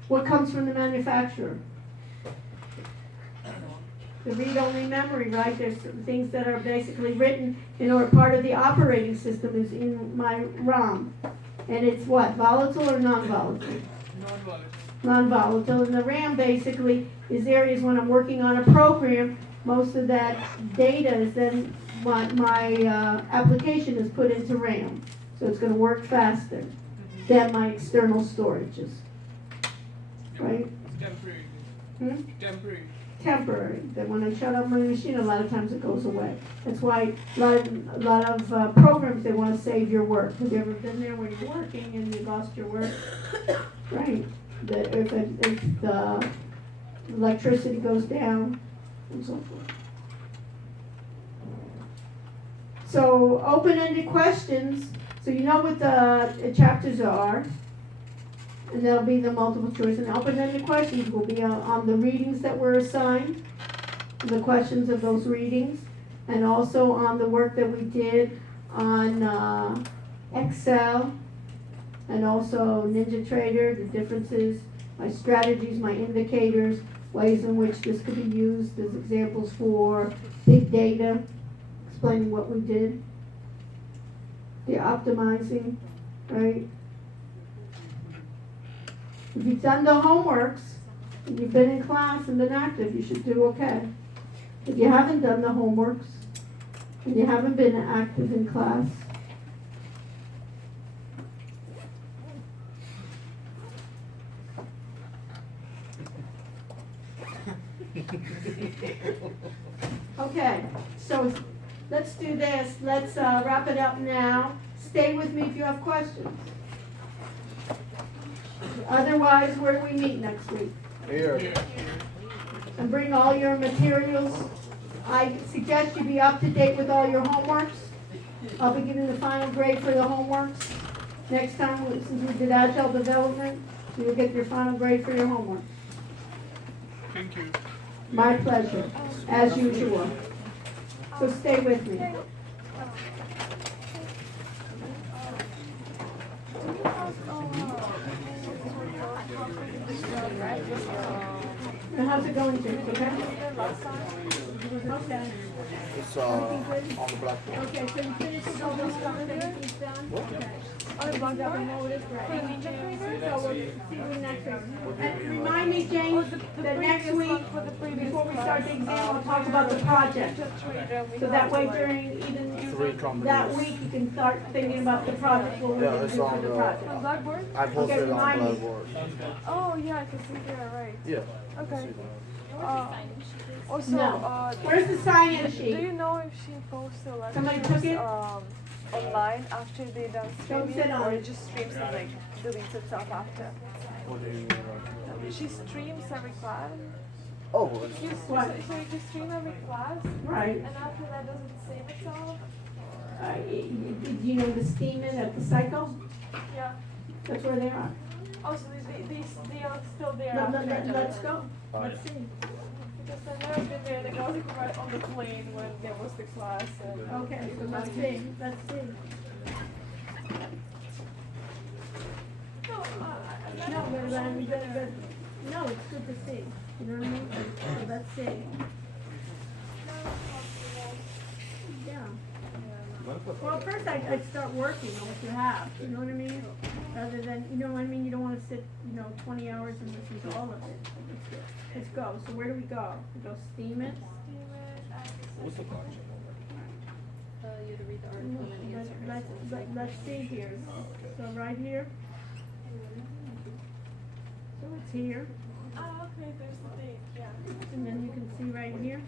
What comes from the manufacturer? The read-only memory, right? There's some things that are basically written or part of the operating system is in my ROM. And it's what, volatile or non-volatile? Non-volatile. Non-volatile. And the RAM basically is areas when I'm working on a program, most of that data is then my application is put into RAM. So it's going to work faster than my external storages. Right? It's temporary. Hmm? Temporary. Temporary. That when I shut off my machine, a lot of times it goes away. That's why a lot of programs, they want to save your work. Have you ever been there when you're working and you lost your work? Right. If the electricity goes down and so forth. So open-ended questions. So you know what the chapters are. And there'll be the multiple choice, and open-ended questions will be on the readings that were assigned, the questions of those readings, and also on the work that we did on Excel, and also NinjaTrader, the differences, my strategies, my indicators, ways in which this could be used as examples for big data, explaining what we did, the optimizing, right? If you've done the homeworks, and you've been in class and been active, you should do okay. If you haven't done the homeworks, and you haven't been active in class, okay, so let's do this. Let's wrap it up now. Stay with me if you have questions. Otherwise, where do we meet next week? Here. And bring all your materials. I suggest you be up to date with all your homeworks. I'll be giving the final grade for the homeworks. Next time, since we did agile development, you will get your final grade for your homework. Thank you. My pleasure, as usual. So stay with me. And how's it going, James? Okay? Okay. It's on the blackboard. Okay, so you finished with all those stuff, everything's done? Okay. So we'll see you next week. And remind me, James, that next week, before we start the exam, I'll talk about the project. So that way during even that week, you can start thinking about the project, what we're Yeah, gonna it's do for on the the- project. Blackboard? I posted it on remind me. Blackboard. Oh, yeah, I can see there, right. Yeah. Okay. See that. Also, No. Where's the sign-in do sheet? you know if she posts the Somebody lectures took it? online after they done Don't streaming, sit on or it. it just streams and like deletes itself after? What do you mean? She streams every class. Oh, You, What? So you just stream every class, Right. and after that, does it save itself? You know the Steeman at the cycle? Yeah. That's where they are. Also, they are still there Let's after. go. Let's see. Because I've never been there. Like I was like right on the plane when there was the class. And, Okay, so let's see. Let's see. No, No, but, no, it's good to see. You know what I mean? So let's see. Yeah. Well, first I'd start working on what you have, you know what I mean? Rather than, you know what I mean, you don't wanna sit, 20 hours and listen to all of it. Let's go, so where do we go? We go steam it? What's the question? You to read the article and then answer. Let's see here, so right here. So it's here, Oh, okay, there's the thing, yeah. and then you can see right here,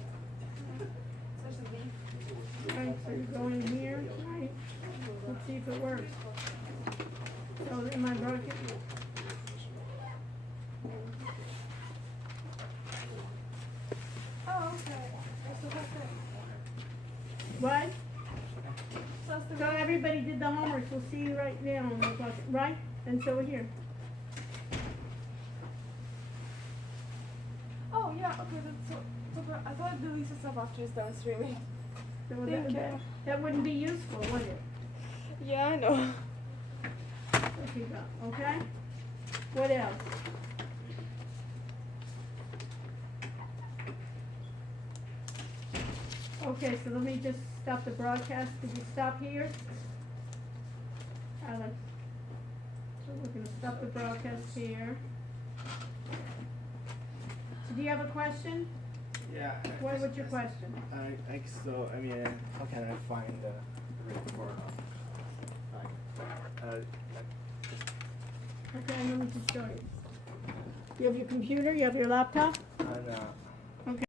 There's a leaf. right, so you go in here, right? Let's see if it works. So in my bucket. Oh, okay. So that's it. What? So that's the So everybody did the homework, we'll see you right now in the bucket, right? And so here. Oh, yeah, okay, that's I thought it deletes itself after it's done streaming. So Thank you. that wouldn't be useful, would it? Yeah, I know. Okay, go, okay? What else? Okay, so let me just stop the broadcast. Did you stop here? Alex? So we're gonna stop the broadcast here. So do you have a question? Yeah. What's your question? I mean, how can I find the report? Okay, let me just show you. You have your computer, you have your laptop? And